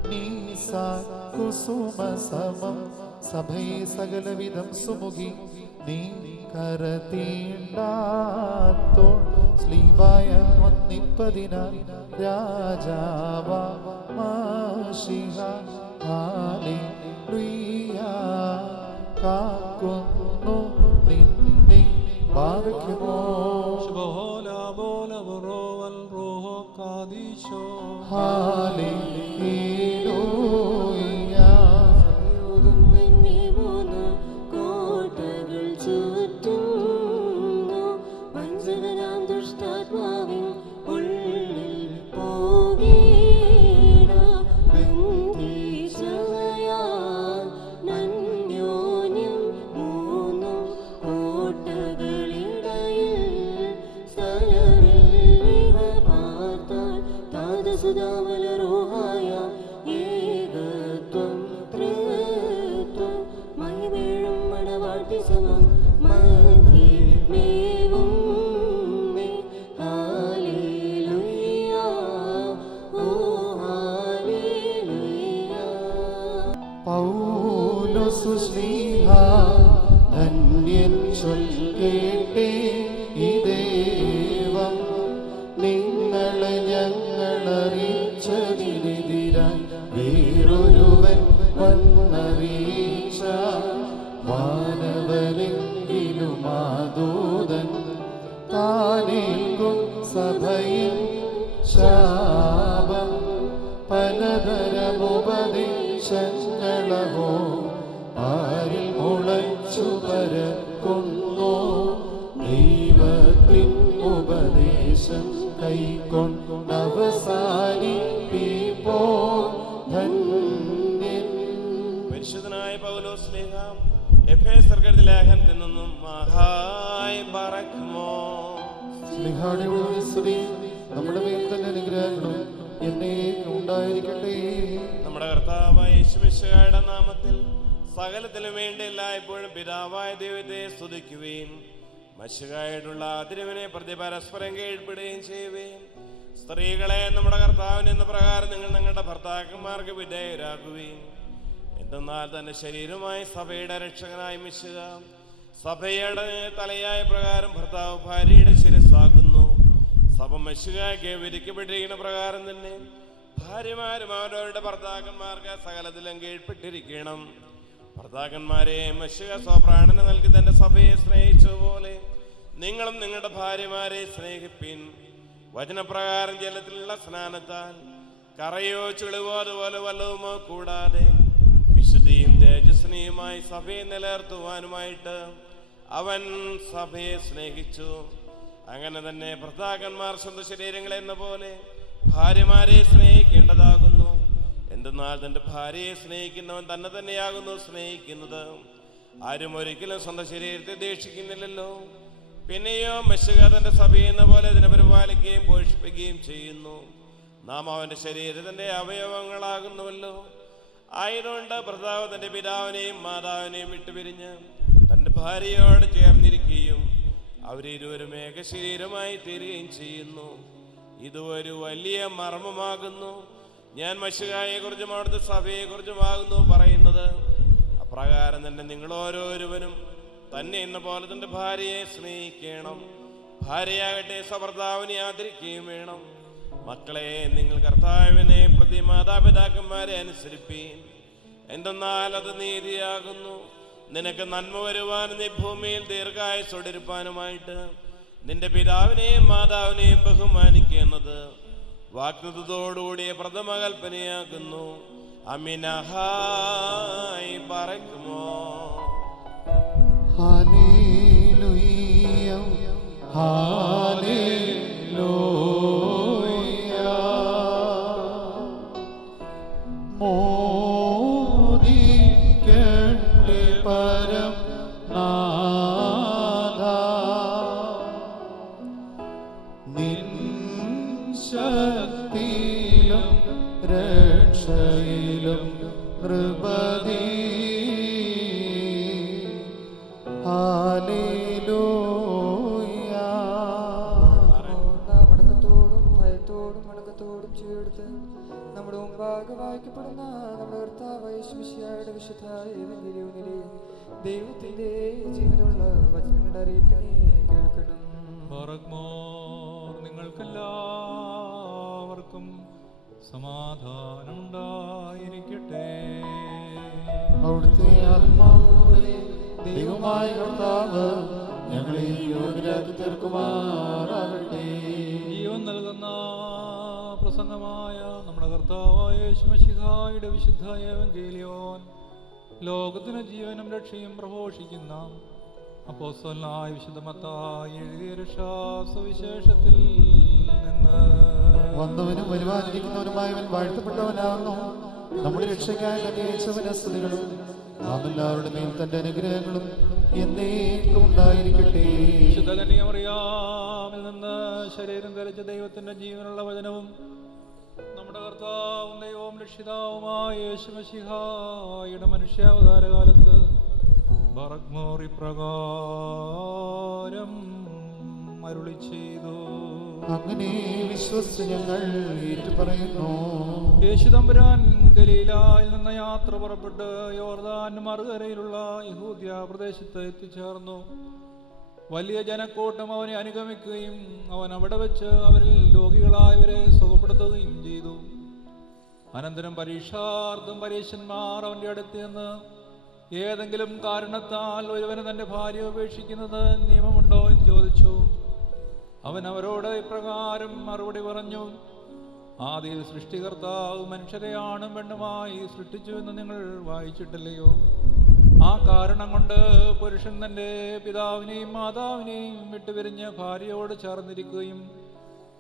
നീസാ കുസുമസമം സഭയെ സകലവിധം സുമുഖി. നീ കരതീണ്ടാത്തോൾ സ്ലീബായ വന്നിപ്പതിനാൽ രാജാവാ മാഷിഹ ഹല്ലേലൂയ. കാക്കുന്നു നിന്നെ ബാറക്കുമോ. ഹല്ലേലൂയ. കോട്ടകൾ ചുറ്റുന്നു, വഞ്ചകനാം ദുഷ്ടാത്മാവിൻ ഉള്ളിൽ പോകേണ്ട. ബന്ധിച്ചവയാൽ നന്യോന്യം മൂന്നും കോട്ടകളിടയിൽ സ്ഥലമില്ല പാർത്താൽ താതസുതാമലരോഹായ ഏകത്വം ത്രിത്വം മഹിമേഴും മണവാട്ടി സമം മധ്യമേവും മേ. ഹല്ലേലൂയ, ഓ ഹല്ലേലൂയ. പൗലോസ് ശ്ലീഹ ധന്യൻ ചൊൽക്കേട്ടേ ഈ ദേവം. നിങ്ങളെ ഞങ്ങളറിയിച്ചതിനെതിരായി വേറൊരുവൻ വന്നറിയിച്ച വാനവരെങ്കിലും ആദൂതൻ താനേൽക്കും സഭയിൽ ശാപം. പലതരമുപദേശങ്ങളോ ആരിൽ മുളച്ചു പരക്കുന്നു. ദൈവത്തിൻ ഉപദേശം കൈക്കൊണ്ടവസാനിപ്പിപ്പോ ധന്യൻ. പരിശുദ്ധനായ പൗലോസ് ശ്ലീഹ എഫേസ്യർക്കെഴുതിയ ലേഖനത്തിൽ നിന്നും മഹായ് ബറക്മോ. ശ്ലീഹായുടെ സ്തുതി നമ്മുടെ മേൽ തന്നെ അനുഗ്രഹങ്ങളും എന്നേക്കും ഉണ്ടായിരിക്കട്ടെ. നമ്മുടെ കർത്താവായ യേശുമിശിഹായുടെ നാമത്തിൽ സകലത്തിലും വേണ്ടി എല്ലായ്പ്പോഴും പിതാവായ ദൈവത്തെ സ്തുതിക്കുകയും മശിഹായിട്ടുള്ള അതിരുവിനെ പ്രതി പരസ്പരം കീഴ്പ്പെടുകയും ചെയ്യുകയും സ്ത്രീകളെ നമ്മുടെ കർത്താവിന് എന്ന പ്രകാരം നിങ്ങൾ നിങ്ങളുടെ ഭർത്താക്കന്മാർക്ക് വിധേയരാക്കുകയും. എന്തെന്നാൽ തന്റെ ശരീരമായി സഭയുടെ രക്ഷകനായ മിശിഹ സഭയുടെ തലയായ പ്രകാരം ഭർത്താവ് ഭാര്യയുടെ ശിരസ്സാകുന്നു. സഭ മിശിഹായ്ക്ക് വിധിക്കപ്പെട്ടിരിക്കുന്ന പ്രകാരം തന്നെ ഭാര്യമാരും അവരവരുടെ ഭർത്താക്കന്മാർക്ക് സകലത്തിലും കീഴ്പ്പെട്ടിരിക്കണം. ഭർത്താക്കന്മാരെ മിശിഹ സ്വപ്രാണന് നൽകി തന്റെ സഭയെ സ്നേഹിച്ചതുപോലെ നിങ്ങളും നിങ്ങളുടെ ഭാര്യമാരെ സ്നേഹിപ്പിൻ. വചനപ്രകാരം ജലത്തിലുള്ള സ്നാനത്താൽ കറയോ ചുളിവോ അതുപോലെ വല്ലതുമോ കൂടാതെ വിശുദ്ധിയും തേജസ്വിനിയുമായി സഭയെ നിലനിർത്തുവാനുമായിട്ട് അവൻ സഭയെ സ്നേഹിച്ചു. അങ്ങനെ തന്നെ ഭർത്താക്കന്മാർ സ്വന്തം ശരീരങ്ങളെ എന്ന പോലെ ഭാര്യമാരെ സ്നേഹിക്കേണ്ടതാകുന്നു. എന്തെന്നാൽ തന്റെ ഭാര്യയെ സ്നേഹിക്കുന്നവൻ തന്നെ തന്നെയാകുന്നു സ്നേഹിക്കുന്നത്. ആരും ഒരിക്കലും സ്വന്തം ശരീരത്തെ ദേഷിക്കുന്നില്ലല്ലോ. പിന്നെയോ മിശിഹ തന്റെ സഭയെ എന്ന പോലെ അതിനെ പരിപാലിക്കുകയും പോഷിപ്പിക്കുകയും ചെയ്യുന്നു. നാം അവന്റെ ശരീരത്തിന്റെ അവയവങ്ങളാകുന്നുവല്ലോ. ആയതുകൊണ്ട് ഭർത്താവ് തന്റെ പിതാവിനെയും മാതാവിനെയും വിട്ടുപിരിഞ്ഞ് തന്റെ ഭാര്യയോട് ചേർന്നിരിക്കുകയും അവരിരുവരും ഏകശരീരമായി തീരുകയും ചെയ്യുന്നു. ഇതൊരു വലിയ മർമ്മമാകുന്നു. ഞാൻ മിശിഹായെ കുറിച്ചും അവിടുത്തെ സഭയെ കുറിച്ചുമാകുന്നു പറയുന്നത്. അപ്രകാരം തന്നെ നിങ്ങൾ ഓരോരുവനും തന്നെ എന്ന പോലെ തന്റെ ഭാര്യയെ സ്നേഹിക്കണം. ഭാര്യയാകട്ടെ സ്വഭർത്താവിനെ ആദരിക്കുകയും വേണം. മക്കളെ, നിങ്ങൾ കർത്താവിനെ പ്രതി മാതാപിതാക്കളെ മാതാപിതാക്കന്മാരെ അനുസരിപ്പീൻ, എന്തെന്നാൽ അത് നീതിയാകുന്നു. നിനക്ക് നന്മ വരുവാൻ നീ ഭൂമിയിൽ ദീർഘായുസ്സോടിരിപ്പാനുമായിട്ട് നിന്റെ പിതാവിനെയും മാതാവിനെയും ബഹുമാനിക്കുന്നത് വാഗ്ദത്തത്തോടുകൂടിയ പ്രഥമ കൽപ്പനയാകുന്നു. അമിനഹായി പറക്കുമോ. Hallelujah hallelujah. മോദിക്കട്ടെ പരം നാഥ, നിൻ ശക്തിയിലും രക്ഷയിലും നൃപതി. മടക്കത്തോടും ഭയത്തോടും മടക്കത്തോടും ചെയ്തെടുത്ത് നമ്മുടെ മുമ്പാകെ വായിക്കപ്പെടുന്ന നമ്മുടെ കർത്താവായ യേശുമിശിഹായുടെ വിശുദ്ധ ഏവെങ്കിലുമിലെ ദൈവത്തിന്റെ ജീവനുള്ള വചനങ്ങളുടെ അറിയിപ്പിനെ കേൾക്കണം. നിങ്ങൾക്കെല്ലാവർക്കും സമാധാനം ഉണ്ടായിരിക്കട്ടെ. അവിടുത്തെ ആത്മാവിലൂടെ ദൈവമായ കർത്താവ് ഞങ്ങളെ യോഗ്യരാക്കി തീർക്കുമാറാകട്ടെ. ജീവൻ നൽകുന്ന പ്രസംഗമായ നമ്മുടെ കർത്താവായ യേശുമിശിഹായുടെ വിശുദ്ധ ഏവങ്കേലിയോൻ ലോകത്തിന് ജീവനും രക്ഷയും പ്രഘോഷിക്കുന്ന അപ്പോസ്തലനായ വിശുദ്ധ മത്തായി എഴുതിയ രക്ഷാസുവിശേഷത്തിൽ നിന്ന് വന്നവനും വരുവാനിരിക്കുന്നവനുമായവൻ വാഴ്ത്തപ്പെട്ടവനാകുന്നു. നമ്മുടെ രക്ഷയ്ക്കായി തന്നെ അയച്ചവന് സ്തുതികളും നാം എല്ലാവരുടെ മേൽ തന്റെ അനുഗ്രഹങ്ങളും എന്നേക്കും ഉണ്ടായിരിക്കട്ടെ. വിശുദ്ധ കന്യകമറിയാമിൽ നിന്ന് ശരീരം ധരിച്ച ദൈവത്തിന്റെ ജീവനുള്ള വചനവും നമ്മുടെ കർത്താവും ദൈവവും രക്ഷിതാവുമായ യേശുമിശിഹായുടെ മനുഷ്യാവതാരകാലത്ത് ബറഗ്മോറി പ്രകാരം അരുളി ചെയ്തു. അങ്ങനെ വിശ്വസിച്ച് ഞങ്ങൾ ഏറ്റുപറയുന്നു. യേശു തമ്പുരാൻ ഗലീലായിൽ നിന്ന് യാത്ര പുറപ്പെട്ട് യോർദാൻ മറുകരയിലുള്ള യഹൂദ്യ പ്രദേശത്ത് എത്തിച്ചേർന്നു. വലിയ ജനക്കൂട്ടം അവനെ അനുഗമിക്കുകയും അവൻ അവിടെ വെച്ച് അവരിൽ രോഗികളായവരെ സുഖപ്പെടുത്തുകയും ചെയ്തു. അനന്തരം പരീക്ഷാർത്ഥം പരീശന്മാർ അവൻ്റെ അടുത്ത് നിന്ന് ഏതെങ്കിലും കാരണത്താൽ ഒരുവന് തൻ്റെ ഭാര്യ ഉപേക്ഷിക്കുന്നത് നിയമമുണ്ടോ എന്ന് ചോദിച്ചു. അവൻ അവരോട് ഇപ്രകാരം മറുപടി പറഞ്ഞു: ആദിയിൽ സൃഷ്ടികർത്താവ് മനുഷ്യരെ ആണും പെണ്ണുമായി സൃഷ്ടിച്ചു എന്ന് നിങ്ങൾ വായിച്ചിട്ടില്ലയോ? ആ കാരണം കൊണ്ട് പുരുഷൻ തൻ്റെ പിതാവിനെയും മാതാവിനെയും വിട്ടുപിരിഞ്ഞ് ഭാര്യയോട് ചേർന്നിരിക്കുകയും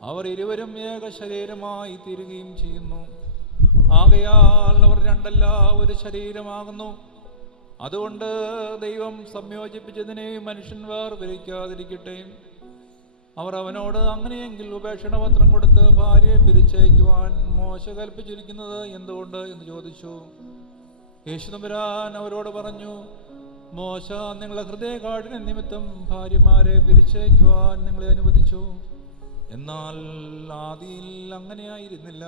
അവർ ഇരുവരും ഏക ശരീരമായി തീരുകയും ചെയ്യുന്നു. ആകയാൽ അവർ രണ്ടല്ല ഒരു ശരീരമാകുന്നു. അതുകൊണ്ട് ദൈവം സംയോജിപ്പിച്ചതിനെ മനുഷ്യൻ വേർപിരിക്കാതിരിക്കട്ടെ. അവർ അവനോട് അങ്ങനെയെങ്കിൽ ഉപേക്ഷണപത്രം കൊടുത്ത് ഭാര്യയെ പിരിച്ചയക്കുവാൻ മോശ കൽപ്പിച്ചിരിക്കുന്നത് എന്തുകൊണ്ട് എന്ന് ചോദിച്ചു. യേശു തമ്പുരാൻ അവരോട് പറഞ്ഞു: മോശ നിങ്ങളുടെ ഹൃദയകാഠിന്യ നിമിത്തം ഭാര്യമാരെ പിരിച്ചയക്കുവാൻ നിങ്ങളെ അനുവദിച്ചു. എന്നാൽ ആദിയിൽ അങ്ങനെയായിരുന്നില്ല.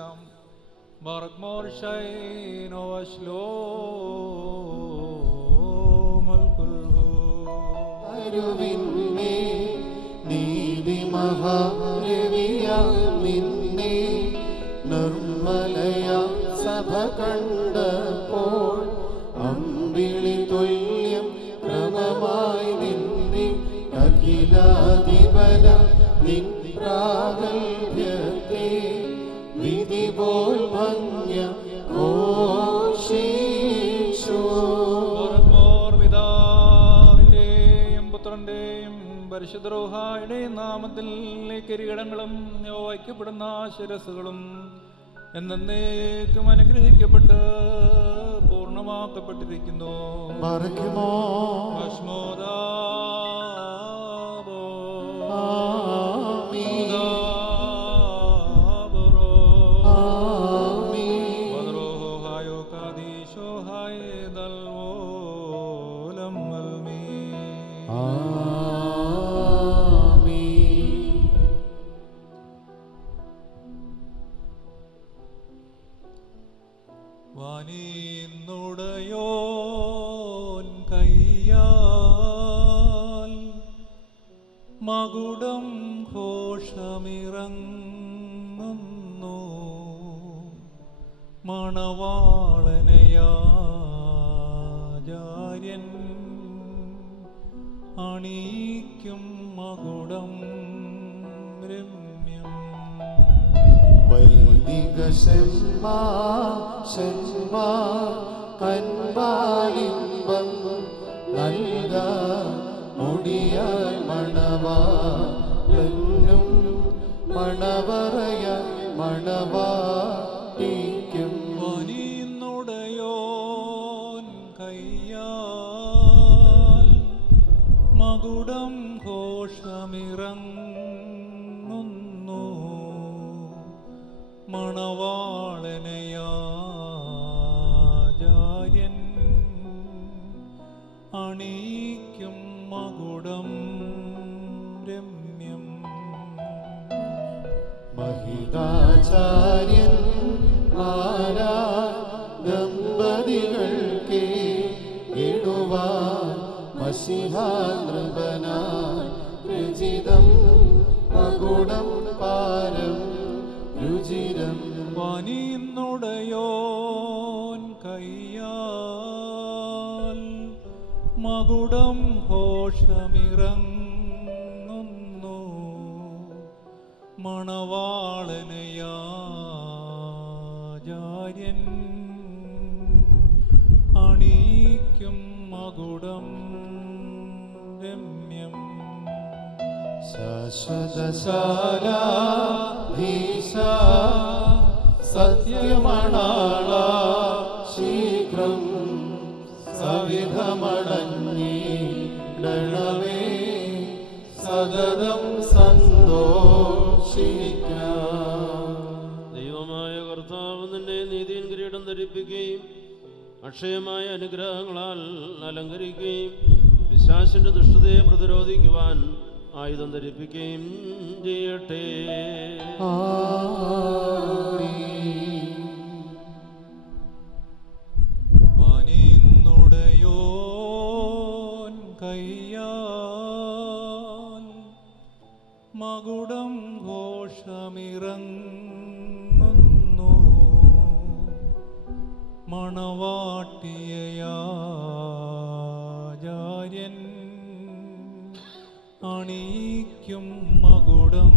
നിന്നെ നിർമ്മലയ സഭ കണ്ടപ്പോൾ അമ്പിളി തുല്യം ക്രമമായി നിന്നെ അഖിലാധിപന നിൻ പ്രാഗൽഭ്യത്തെ വിധി പോൽ ഭംഗ്യ ഘോഷിച്ചു. പിതാവിന്റെയും പുത്രന്റെയും പരിശുദ്ധ റൂഹായുടെയും നാമത്തിൽ കിരീടങ്ങളും വയ്ക്കപ്പെടുന്ന ശിരസ്സുകളും എന്നേക്കും അനുഗ്രഹിക്കപ്പെട്ട് പൂർണ്ണമാക്കപ്പെട്ടിരിക്കുന്നു. വാനീന്നുടയോൻ കയ്യാൽ മകുടം ഘോഷമിറങ്ങുന്നു. മണവാളനയാചാര്യൻ അണിയിക്കും മകുടം രമ്യം. വൈദിക അൻപാലിംബം നൽക മുടിയാൽ മണവാളനും മണവറയ മണവാട്ടിക്കും. വനിന്നുടയോൻ കയ്യാൽ മകുടം ഘോഷമിറങ്ങുന്നു മണവാളനയാചാര്യൻ അണിയിക്കും മകുടം രമ്യം. മഹിതാചാര്യൻ ദമ്പതികൾക്ക് ഇടുവാൻ മസിഹാനൃപനായി രചിതം മകുടം പാരം രുചിരം. വനിന്നുടയോൻ കയ്യാൽ മകുടം ഘോഷമിറങ്ങുന്നു മണവാളനയാചാര്യൻ അണിയിക്കും മകുടം രമ്യം. ശാശ്വതശാലാധീശ സത്യമണാള ശീഘ്രം സവിധമണഞ്ഞിടണമേ സതതം സന്തോഷിക്കാം. ദൈവമായ കർത്താവ് നിന്നെ നീതിயின் കിരീടം ധരിപ്പിക്കുകയും അക്ഷയമായ അനുഗ്രഹങ്ങളാൽ അലങ്കരിക്കുകയും പിശാചിന്റെ ദുഷ്ടതയെ പ്രതിരോധിക്കുവാൻ ആയുധം ധരിപ്പിക്കുകയും ചെയ്യട്ടെ. വനിന്നുടയോൻ കയ്യാൽ മകുടം ഘോഷമിറങ്ങുന്നു മണവാട്ടിയയാചാര്യൻ അണിയിക്കും മകുടം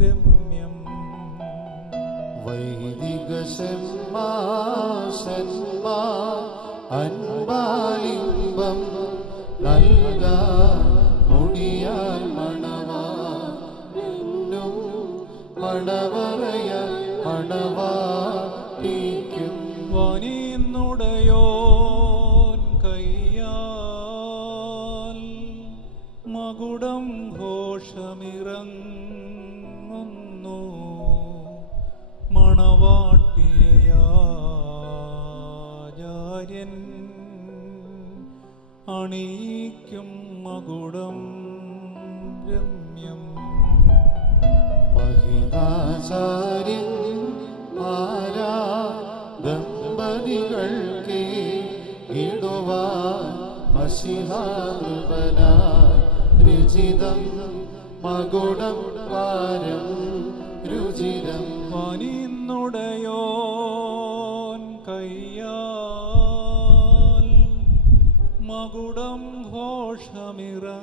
രമ്യം. വൈദിക അൻപാലിംബം നൽക മുടിയാൽ മണവാളനും മണവറയ മണവാട്ടിക്കും. വനിന്നുടയോൻ കയ്യാൽ മകുടം ഘോഷമിറങ്ങുന്നു മണവാട്ടിയയാചാര്യൻ അണിയിക്കും മകുടം രമ്യം. മഹിതാചാര്യൻ ദമ്പതികൾക്ക് ഇടുവാൻ മസിഹാനൃപനായി രചിതം മകുടം പാരം രുചിരം. വനിന്നുടയോൻ കയ്യാൽ മകുടം ഘോഷമിറങ്ങുന്നു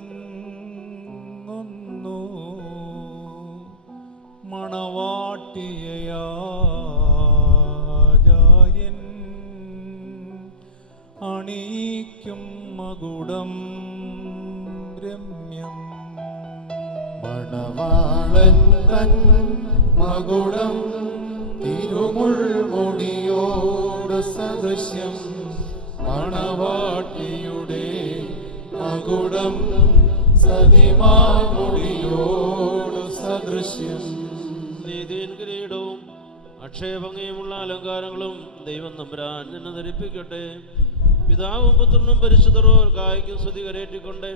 മണവാട്ടിയയാചാര്യൻ അണിയിക്കും മകുടം രമ്യം. മണവാളൻ തൻ മകുടം തിരുമുൾമുടിയോട് സദൃശ്യം മണവാട്ടിയുടെ മകുടം സതിമാമുടിയോട് സദൃശ്യം. നീതിயின் കിരീടവും അക്ഷയഭംഗിയുമുള്ള അലങ്കാരങ്ങളും ദൈവം തമ്പുരാൻ നിന്നെ ധരിപ്പിക്കട്ടെ. പിതാവും പുത്രനും പരിശുദ്ധർക്കായ്ക്കും സ്തുതി കരേറ്റിക്കൊണ്ട്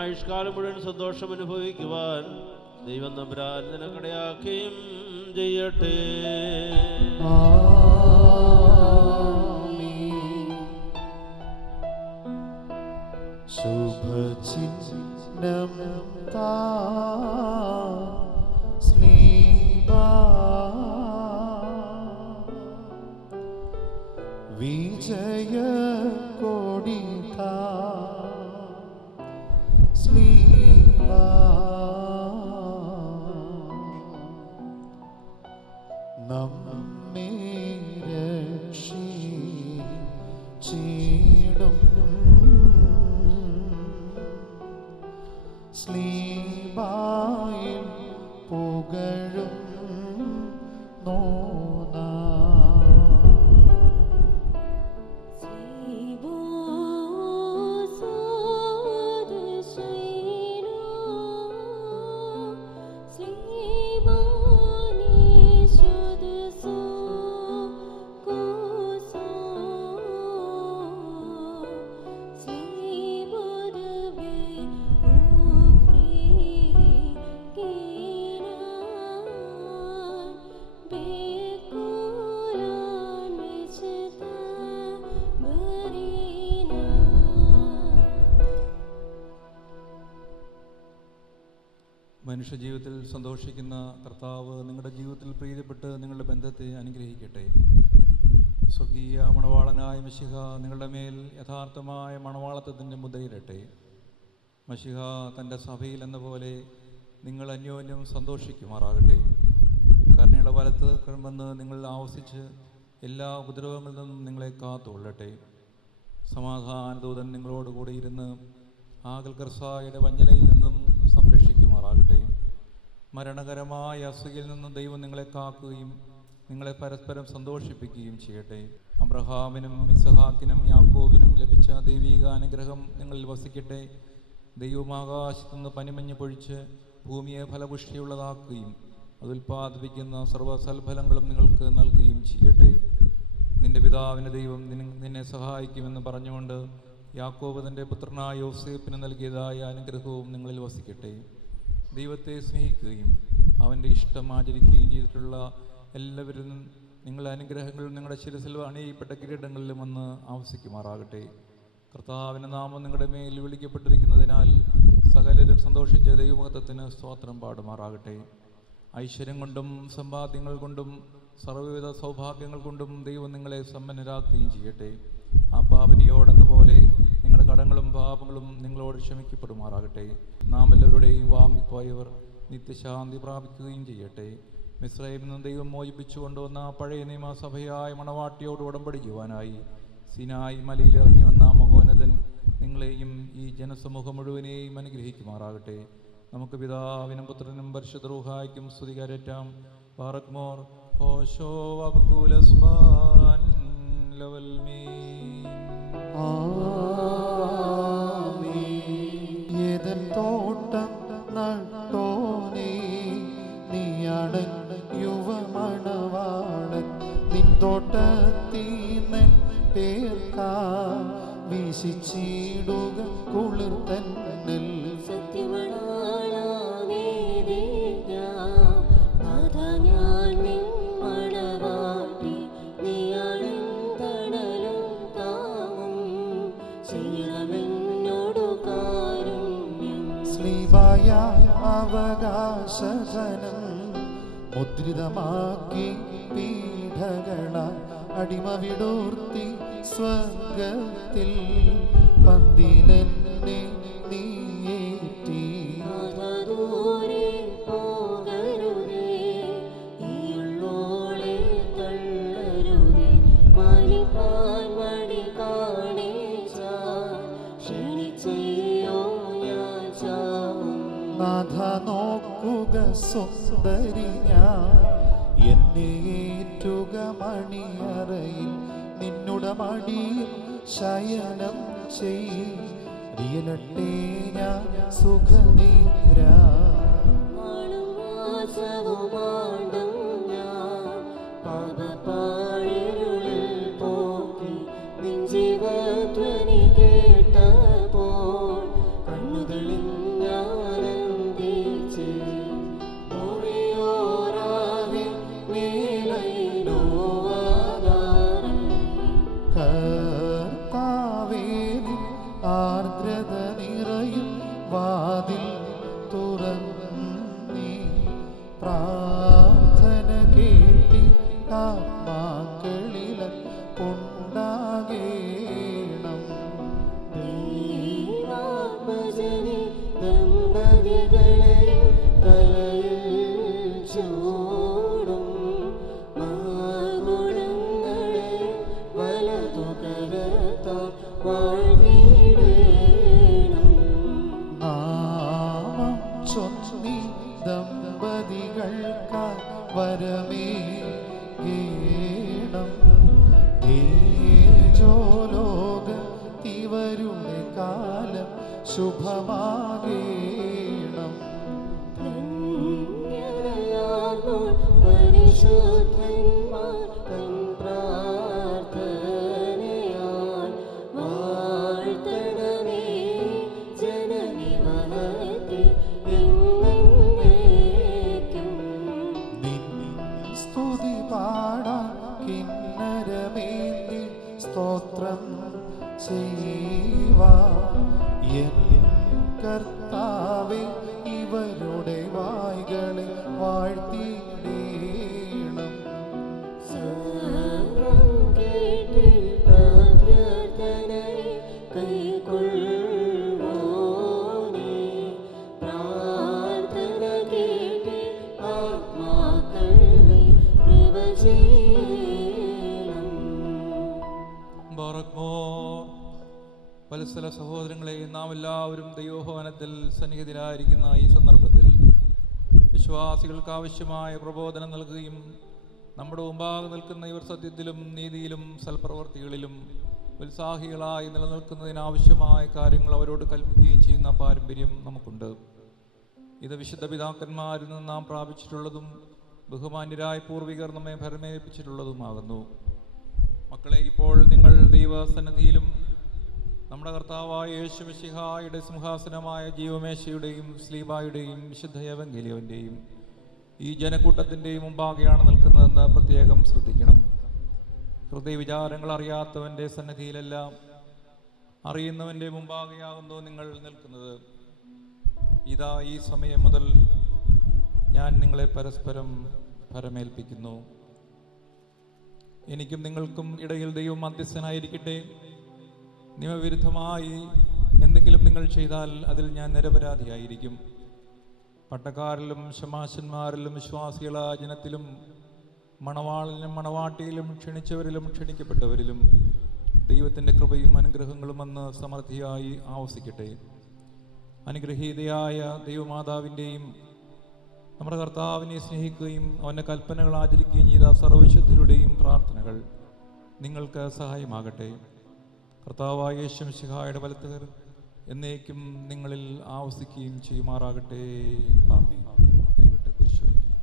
ആയുഷ്കാലം മുഴുവൻ സന്തോഷം അനുഭവിക്കുവാൻ ദൈവം തമ്പുരാൻ നിനക്കിടയാക്കുകയും ചെയ്യട്ടെ. ശുഭചിഹ്നം സ്ലീബ വിജയ കൊടിതാ സ്ലീബാ നമ്മെ രക്ഷിച്ചിടും സ്ലീബായിൽ പുകഴും നോനാ മനുഷ്യജീവിതത്തിൽ സന്തോഷിക്കുന്ന കർത്താവ് നിങ്ങളുടെ ജീവിതത്തിൽ പ്രീതിപ്പെട്ട് നിങ്ങളുടെ ബന്ധത്തെ അനുഗ്രഹിക്കട്ടെ. സ്വർഗീയ മണവാളനായ മശിഹ നിങ്ങളുടെ മേൽ യഥാർത്ഥമായ മണവാളത്വത്തിൻ്റെ മുദ്രയിടട്ടെ. മശിഹ തൻ്റെ സഭയിൽ എന്ന പോലെ നിങ്ങൾ അന്യോന്യം സന്തോഷിക്കുമാറാകട്ടെ. കരുണയുടെ വലത്ത് വന്ന് നിങ്ങൾ ആവസിച്ച് എല്ലാ ഉപദ്രവങ്ങളിൽ നിന്നും നിങ്ങളെ കാത്തുകൊള്ളട്ടെ. സമാധാനദൂതൻ നിങ്ങളോടുകൂടി ഇരുന്ന് ആകൽക്കർസായുടെ വഞ്ചനയിൽ നിന്നും സംരക്ഷിക്കുമാറാകട്ടെ. മരണകരമായ അസുഖയിൽ നിന്നും ദൈവം നിങ്ങളെ കാക്കുകയും നിങ്ങളെ പരസ്പരം സന്തോഷിപ്പിക്കുകയും ചെയ്യട്ടെ. അബ്രഹാമിനും ഇസഹാക്കിനും യാക്കോബിനും ലഭിച്ച ദൈവിക അനുഗ്രഹം നിങ്ങളിൽ വസിക്കട്ടെ. ദൈവം ആകാശത്തുനിന്ന് പനിമഞ്ഞ് പൊഴിച്ച് ഭൂമിയെ ഫലപുഷ്ടിയുള്ളതാക്കുകയും അതുൽപാദിപ്പിക്കുന്ന സർവ്വസൽഫലങ്ങളും നിങ്ങൾക്ക് നൽകുകയും ചെയ്യട്ടെ. നിന്റെ പിതാവിന് ദൈവം നിന്നെ സഹായിക്കുമെന്ന് പറഞ്ഞുകൊണ്ട് യാക്കോബ് തൻ്റെ പുത്രനായ യോസേപ്പിന് നൽകിയതായ അനുഗ്രഹവും നിങ്ങളിൽ വസിക്കട്ടെ. ദൈവത്തെ സ്നേഹിക്കുകയും അവൻ്റെ ഇഷ്ടം ആചരിക്കുകയും ചെയ്തിട്ടുള്ള എല്ലാവരും നിങ്ങളുടെ അനുഗ്രഹങ്ങൾ നിങ്ങളുടെ ശിരസിൽ അണിയപ്പെട്ട കിരീടങ്ങളിലും വന്ന് ആവസിക്കുമാറാകട്ടെ. കർത്താവിൻ്റെ നാമം നിങ്ങളുടെ മേൽ വിളിക്കപ്പെട്ടിരിക്കുന്നതിനാൽ സകലരും സന്തോഷിച്ച ദൈവമഹത്വത്തിന് സ്തോത്രം പാടുമാറാകട്ടെ. ഐശ്വര്യം കൊണ്ടും സമ്പാദ്യങ്ങൾ കൊണ്ടും സർവ്വവിധ സൗഭാഗ്യങ്ങൾ കൊണ്ടും ദൈവം നിങ്ങളെ സമ്പന്നരാക്കുകയും ചെയ്യട്ടെ. ആ പാപനിയോടെന്ന പോലെ നിങ്ങളുടെ കടങ്ങളും പാപങ്ങളും നിങ്ങളോട് ക്ഷമിക്കപ്പെടുമാറാകട്ടെ. നാം എല്ലാവരുടെയും വാങ്ങിപ്പോയവർ നിത്യശാന്തി പ്രാപിക്കുകയും ചെയ്യട്ടെ. മിസ്രൈമിൽ നിന്ന് ദൈവം മോചിപ്പിച്ചു കൊണ്ടുവന്ന പഴയ നിയമസഭയായ മണവാട്ടിയോട് ഉടമ്പടി ചെയ്യുവാനായി സിനായി മലയിൽ ഇറങ്ങി വന്ന മഹോന്നതൻ നിങ്ങളെയും ഈ ജനസമൂഹം മുഴുവനെയും അനുഗ്രഹിക്കുമാറാകട്ടെ. നമുക്ക് പിതാവിനും പുത്രനും പരിശുദ്ധ റൂഹായ്ക്കും സ്തുതി കരറ്റാം. പാറക്മോർ ഹോശോ വബ്കുലസ്ബാൻ ലവൽമീൻ. ഏതൻ തോട്ടം നട്ടോനേ നീയാണ് യുവമണവാളൻ. നിൻ തോട്ടത്തീന്നൻ പേർക്കാ വീശിച്ചിടുക കുളിർ തന്നൽ. സ്ലീബായ അവകാശധനം മുദ്രിതമാക്കി പീഠകളാൽ അടിമ വിടൂർത്തി സ്വർഗത്തിൽ പന്തിലെന്നെ നീയേറ്റി. നാഥ നോക്കുക സുന്ദരി ഞാൻ എന്നെ ഏറ്റുക മണിയറയിൽ നിന്നുടെ മടിയിൽ ശയനം ചെയ്യലട്ടെ ഞാൻ സുഖനിദ്ര. ആർദ്രത നിറയും വാതിൽ തുറന്നീ പ്രാ ശുഭമാകേണം. ധന്യതയാർന്നോൾ പരിശുദ്ധന്മാർ തൻ പ്രാർത്ഥനയാൽ വാഴ്ത്തണമേ ജനനി വനത്തിൽ എന്നേക്കും. നിൻ സ്തുതി പാടാൻ കിന്നരമേന്തി സ്തോത്രം ചെയ്യുവാൻ എൻ കർത്താവേ ഇവരുടെ വായ്കളെ വാഴ്ത്തിയിടേണം. സർവ്വം കേട്ടിട്ടഭ്യർത്ഥനയെ കൈക്കൊള്ളുവോനേ. പ്രാർത്ഥന കേട്ട് ആത്മാക്കളെ കൃപ ചെയ്യണം. ബാറക്മോർ. വത്സല സഹോദരങ്ങളെ, നാം എല്ലാവരും ദൈവഭവനത്തിൽ സന്നിഹിതരായിരിക്കുന്ന ഈ സന്ദർഭത്തിൽ വിശ്വാസികൾക്ക് ആവശ്യമായ പ്രബോധനം നൽകുകയും നമ്മുടെ മുമ്പാകെ നിൽക്കുന്ന ഇവർ സത്യത്തിലും നീതിയിലും സൽപ്രവർത്തികളിലും ഉത്സാഹികളായി നിലനിൽക്കുന്നതിനാവശ്യമായ കാര്യങ്ങൾ അവരോട് കൽപ്പിക്കുകയും ചെയ്യുന്ന പാരമ്പര്യം നമുക്കുണ്ട്. ഇത് വിശുദ്ധ പിതാക്കന്മാരിൽ നിന്ന് നാം പ്രാപിച്ചിട്ടുള്ളതും ബഹുമാന്യരായ പൂർവികർ നമ്മെ ഭരമേൽപ്പിച്ചിട്ടുള്ളതുമാകുന്നു. മക്കളെ, ഇപ്പോൾ നിങ്ങൾ ദൈവസന്നിധിയിലും നമ്മുടെ കർത്താവായ യേശു മിശിഹായുടെ സിംഹാസനമായ ജീവമേശയുടെയും സ്ലീബായുടെയും വിശുദ്ധ എവങ്കേലിയോന്റെയും ഈ ജനക്കൂട്ടത്തിൻ്റെയും മുമ്പാകെയാണ് നിൽക്കുന്നതെന്ന് പ്രത്യേകം ശ്രദ്ധിക്കണം. ഹൃദയവിചാരങ്ങൾ അറിയാത്തവൻ്റെ സന്നിധിയിലെല്ലാം അറിയുന്നവൻ്റെ മുമ്പാകെയാകുന്നു നിങ്ങൾ നിൽക്കുന്നത്. ഇതാ ഈ സമയം മുതൽ ഞാൻ നിങ്ങളെ പരസ്പരം ഭരമേൽപ്പിക്കുന്നു. എനിക്കും നിങ്ങൾക്കും ഇടയിൽ ദൈവം മധ്യസ്ഥനായിരിക്കട്ടെ. നിയമവിരുദ്ധമായി എന്തെങ്കിലും നിങ്ങൾ ചെയ്താൽ അതിൽ ഞാൻ നിരപരാധിയായിരിക്കും. പട്ടക്കാരിലും ശമാശന്മാരിലും വിശ്വാസികളായ ജനത്തിലും മണവാളിലും മണവാട്ടിയിലും ക്ഷണിച്ചവരിലും ക്ഷണിക്കപ്പെട്ടവരിലും ദൈവത്തിൻ്റെ കൃപയും അനുഗ്രഹങ്ങളും അന്ന് സമൃദ്ധിയായി ആവസിക്കട്ടെ. അനുഗ്രഹീതയായ ദൈവമാതാവിൻ്റെയും നമ്മുടെ കർത്താവിനെ സ്നേഹിക്കുകയും അവൻ്റെ കൽപ്പനകൾ ആചരിക്കുകയും ചെയ്ത സർവ്വവിശുദ്ധരുടെയും പ്രാർത്ഥനകൾ നിങ്ങൾക്ക് സഹായമാകട്ടെ. കർത്താവായ യേശു മിശിഹായുടെ വലത്തുകർ എന്നേക്കും നിങ്ങളിൽ ആവസിക്കുകയും ചെയ്യുമാറാകട്ടെ. ആമേൻ. കൈവിട്ട് കുരിശ് വരയ്ക്കും.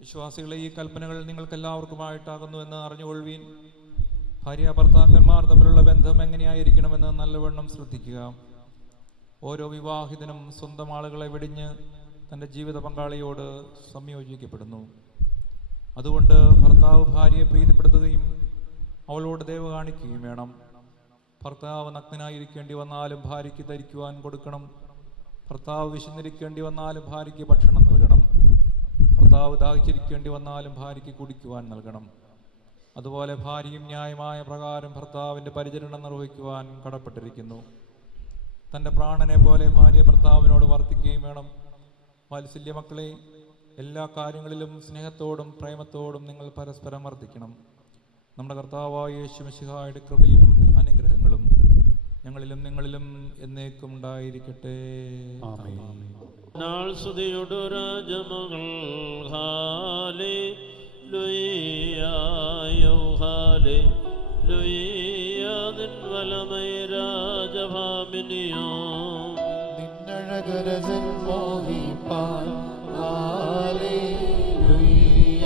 വിശ്വാസികളെ, ഈ കൽപ്പനകൾ നിങ്ങൾക്കെല്ലാവർക്കുമായിട്ടാകുന്നു എന്ന് അറിഞ്ഞുകൊള്ളുവീൻ. ഭാര്യ ഭർത്താക്കന്മാർ തമ്മിലുള്ള ബന്ധം എങ്ങനെയായിരിക്കണമെന്ന് നല്ലവണ്ണം ശ്രദ്ധിക്കുക. ഓരോ വിവാഹിതനും സ്വന്തം ആളുകളെ വെടിഞ്ഞ് തൻ്റെ ജീവിത പങ്കാളിയോട് സംയോജിക്കപ്പെടുന്നു. അതുകൊണ്ട് ഭർത്താവ് ഭാര്യയെ പ്രീതിപ്പെടുത്തുകയും അവളോട് ദയവ് കാണിക്കുകയും വേണം. ഭർത്താവ് നഗ്നനായിരിക്കേണ്ടി വന്നാലും ഭാര്യയ്ക്ക് ധരിക്കുവാൻ കൊടുക്കണം. ഭർത്താവ് വിശന്നിരിക്കേണ്ടി വന്നാലും ഭാര്യയ്ക്ക് ഭക്ഷണം നൽകണം. ഭർത്താവ് ദാഹിച്ചിരിക്കേണ്ടി വന്നാലും ഭാര്യയ്ക്ക് കുടിക്കുവാൻ നൽകണം. അതുപോലെ ഭാര്യയും ന്യായമായ പ്രകാരം ഭർത്താവിൻ്റെ പരിചരണം നിർവഹിക്കുവാൻ കടപ്പെട്ടിരിക്കുന്നു. തൻ്റെ പ്രാണനെ പോലെ ഭാര്യ ഭർത്താവിനോട് വർത്തിക്കുകയും വേണം. വാത്സല്യ മക്കളെ, എല്ലാ കാര്യങ്ങളിലും സ്നേഹത്തോടും പ്രേമത്തോടും നിങ്ങൾ പരസ്പരം വർത്തിക്കണം. നമ്മുടെ കർത്താവായ യേശു മിശിഹായുടെ കൃപയും അനുഗ്രഹങ്ങളും ഞങ്ങളിലും നിങ്ങളിലും എന്നേക്കും ഉണ്ടായിരിക്കട്ടെ. ആമേൻ. നാൾ സ്തുതിയുടെ രാജമകൾ ഹല്ലേലൂയ്യായോ ഹല്ലേലൂയ്യ നിൻ വലമൈ രാജഭാമിനിയോ നിന്നഴകരജൻ മോഹിപ്പാൻ ഹല്ലേലൂയ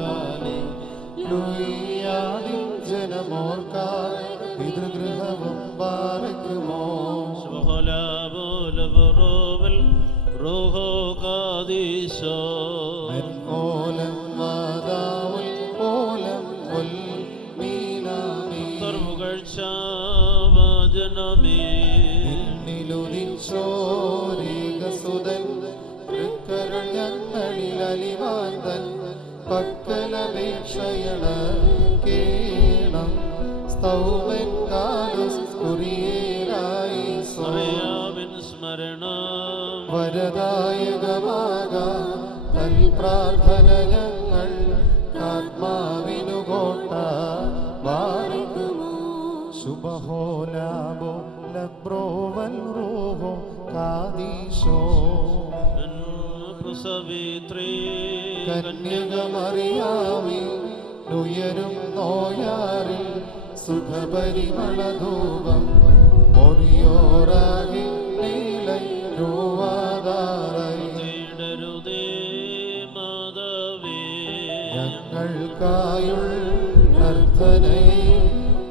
ഹല്ലേലൂയ നിൻ ജനമോർക്കായി പിതൃഗൃഹവും പാർക്കുമോ സുബഹലാബോലബറോവൽ റൂഹോ ഖാദീശോ ഓലം മാതാവുൽ ഓലം കൊൽ മീനാമീ സർവകഴ്ചാവചനമേ നിന്നുദിച്ചോരേകസുതൻ തൃക്കരൾ ഞങ്ങളിൽ അലിവാന്തൻ പക്കലപേക്ഷയണ കേണം സ്തൗമൻ കാലുസ് കുറിയേരായി അറിയാവിൻ സ്മരണം വരദായകമാകാം തൽ പ്രാർത്ഥന ഞങ്ങൾ ആത്മാവിനു കോട്ട വാരിക്കുമോ ശുഭഹോലാബോ ലബ്രോവൽ റൂഹോ കാദീശോ സവിത്രീ കന്യകമറിയാമി ഉയരും നോയാറിൽ സുഖപരിമളധൂപം മൊറിയോറാകി നീലൈ രൂവാതാറായി തേടരുതേ മാതാവേ ഞങ്ങൾക്കായുള്ളർത്ഥനയെ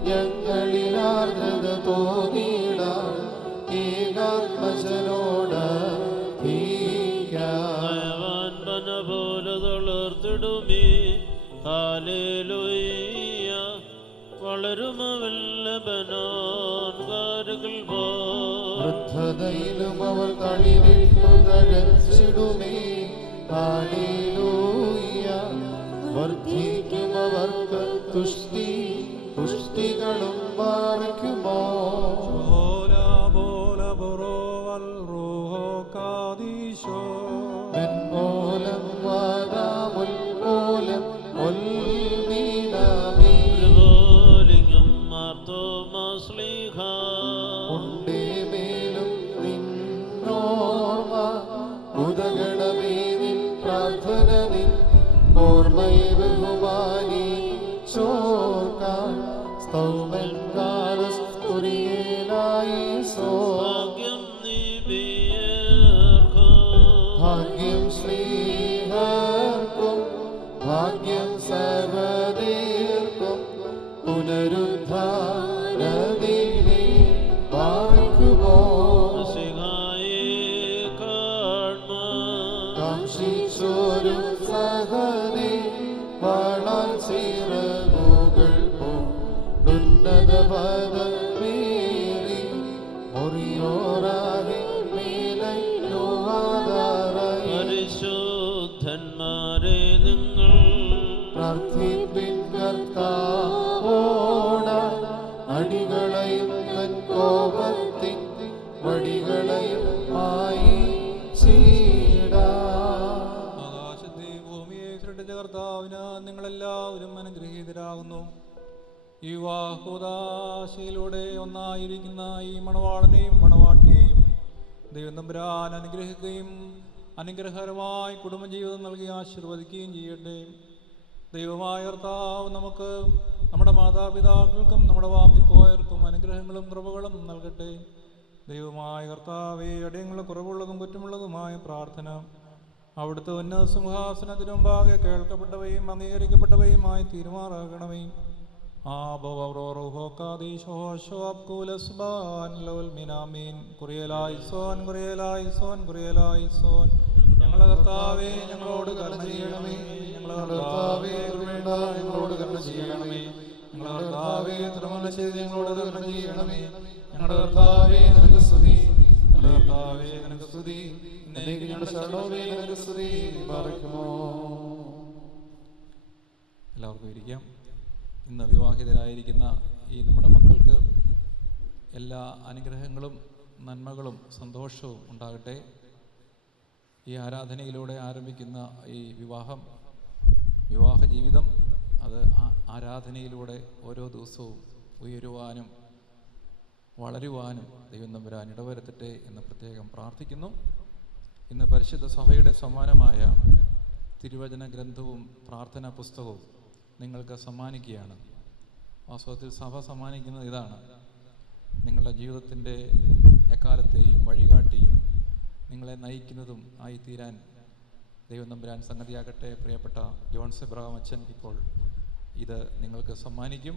ഞങ്ങളിലാർദ്രത തോന്നിയിടാൻ ഏകാത്മജനോട് നയവാൻ പന പോലെ തളർത്തിടുമേ ഹാലേലൂയ വളരുമവല്ലഭനാൻകാരുകൾ വൃദ്ധതയിലും അവർ തളിരിട്ടു തഴച്ചിടുമേ ഹല്ലേലൂയ വർദ്ധിക്കും അവർക്ക് പുഷ്ടികളും പാർക്കുമോ മെൻപോലം വാദാമുൽപോലം ും മാർത്തോമാശ്ലീഹ ഉണ്ടേ മേലും നിന്നോർമ്മ ഉദഗണമേ നിൻ പ്രാർത്ഥന നിൻ ഓർമ്മയെ ബഹുമാനി ചോർക്കാൻ സ്തൗമൻ കാലസ്തുരിയേലായി സോ ഭാഗ്യം നീബിയേർക്കും ഭാഗ്യം ശ്രീഹർക്കും ഭാഗ്യം സർവദേർക്കും പുനരുദ്ധാരദിനെ പാർക്കുമോ കാംക്ഷിച്ചോരും സഹനെ വാളാൽ ചിറകുകൾ ഉന്നത പദമേറി ഒറിയോറാകെ മേലൈ നോവാതാറായി പരിശുദ്ധന്മാരെ നിങ്ങൾ പ്രാർത്ഥിപ്പിൻ കർത്താവോട അടികളെയും തൻ കോപത്തിൻ വടികളെയും മായി ആകാശത്തെ ഭൂമിയെ സൃഷ്ടിച്ച കർത്താവിന് നിങ്ങളെല്ലാവരും അനുഗ്രഹീതരാകുന്നു. ഈ വിവാഹോദാശയിലൂടെ ഒന്നായിരിക്കുന്ന ഈ മണവാളനെയും മണവാട്ടിയെയും ദൈവം തമ്പുരാൻ അനുഗ്രഹിക്കുകയും അനുഗ്രഹകരമായി കുടുംബജീവിതം നൽകി ആശീർവദിക്കുകയും ചെയ്യട്ടെ. ദൈവമായ കർത്താവ് നമുക്ക് നമ്മുടെ മാതാപിതാക്കൾക്കും നമ്മുടെ വാങ്ങിപ്പോയവർക്കും അനുഗ്രഹങ്ങളും കൃപകളും നൽകട്ടെ. ദൈവമായ കർത്താവേ, അടിയങ്ങൾ കുറവുള്ളതും കുറ്റമുള്ളതുമായ പ്രാർത്ഥന അവിടുത്തെ ഉന്നത സിംഹാസനത്തിനു മുമ്പാകെ കേൾക്കപ്പെട്ടവയും അംഗീകരിക്കപ്പെട്ടവയുമായി തീരുമാറാകണമേ. ഞങ്ങളുടെ കർത്താവേ, ഞങ്ങളോട് കരുണ ചെയ്യണമേ. ഞങ്ങളുടെ കർത്താവേ, കൃപയുണ്ട ഞങ്ങളോട് കരുണ ചെയ്യണമേ. ഞങ്ങളുടെ കർത്താവേ, തിരുമല ചെയ്ത് ഞങ്ങളോട് കരുണ ചെയ്യണമേ. ഞങ്ങളുടെ കർത്താവേ, നിനക്ക് സ്തുതി. ഞങ്ങളുടെ കർത്താവേ, നിനക്ക് സ്തുതി. ഞങ്ങളുടെ ശരണമേ, നിനക്ക് സ്തുതി. പാർക്കുമോ. എല്ലാവർക്കും ഇരിക്കാം. ഇന്ന് വിവാഹിതരായിരിക്കുന്ന ഈ നമ്മുടെ മക്കൾക്ക് എല്ലാ അനുഗ്രഹങ്ങളും നന്മകളും സന്തോഷവും ഉണ്ടാകട്ടെ. ഈ ആരാധനയിലൂടെ ആരംഭിക്കുന്ന ഈ വിവാഹ ജീവിതം അത് ആരാധനയിലൂടെ ഓരോ ദിവസവും ഉയരുവാനും വളരുവാനും ദൈവം തമ്പുരാൻ ഇടവരുത്തട്ടെ എന്ന് പ്രത്യേകം പ്രാർത്ഥിക്കുന്നു. ഇന്ന് പരിശുദ്ധ സഭയുടെ സമ്മാനമായ തിരുവചന ഗ്രന്ഥവും പ്രാർത്ഥനാ പുസ്തകവും നിങ്ങൾക്ക് സമ്മാനിക്കുകയാണ്. വാസ്തവത്തിൽ സഭ സമ്മാനിക്കുന്നത് ഇതാണ്: നിങ്ങളുടെ ജീവിതത്തിൻ്റെ എക്കാലത്തെയും വഴികാട്ടിയും നിങ്ങളെ നയിക്കുന്നതും ആയിത്തീരാൻ ദൈവം തമ്പുരാൻ സംഗതിയാകട്ടെ. പ്രിയപ്പെട്ട ജോൺസ് എബ്രഹാം അച്ഛൻ ഇപ്പോൾ ഇത് നിങ്ങൾക്ക് സമ്മാനിക്കും.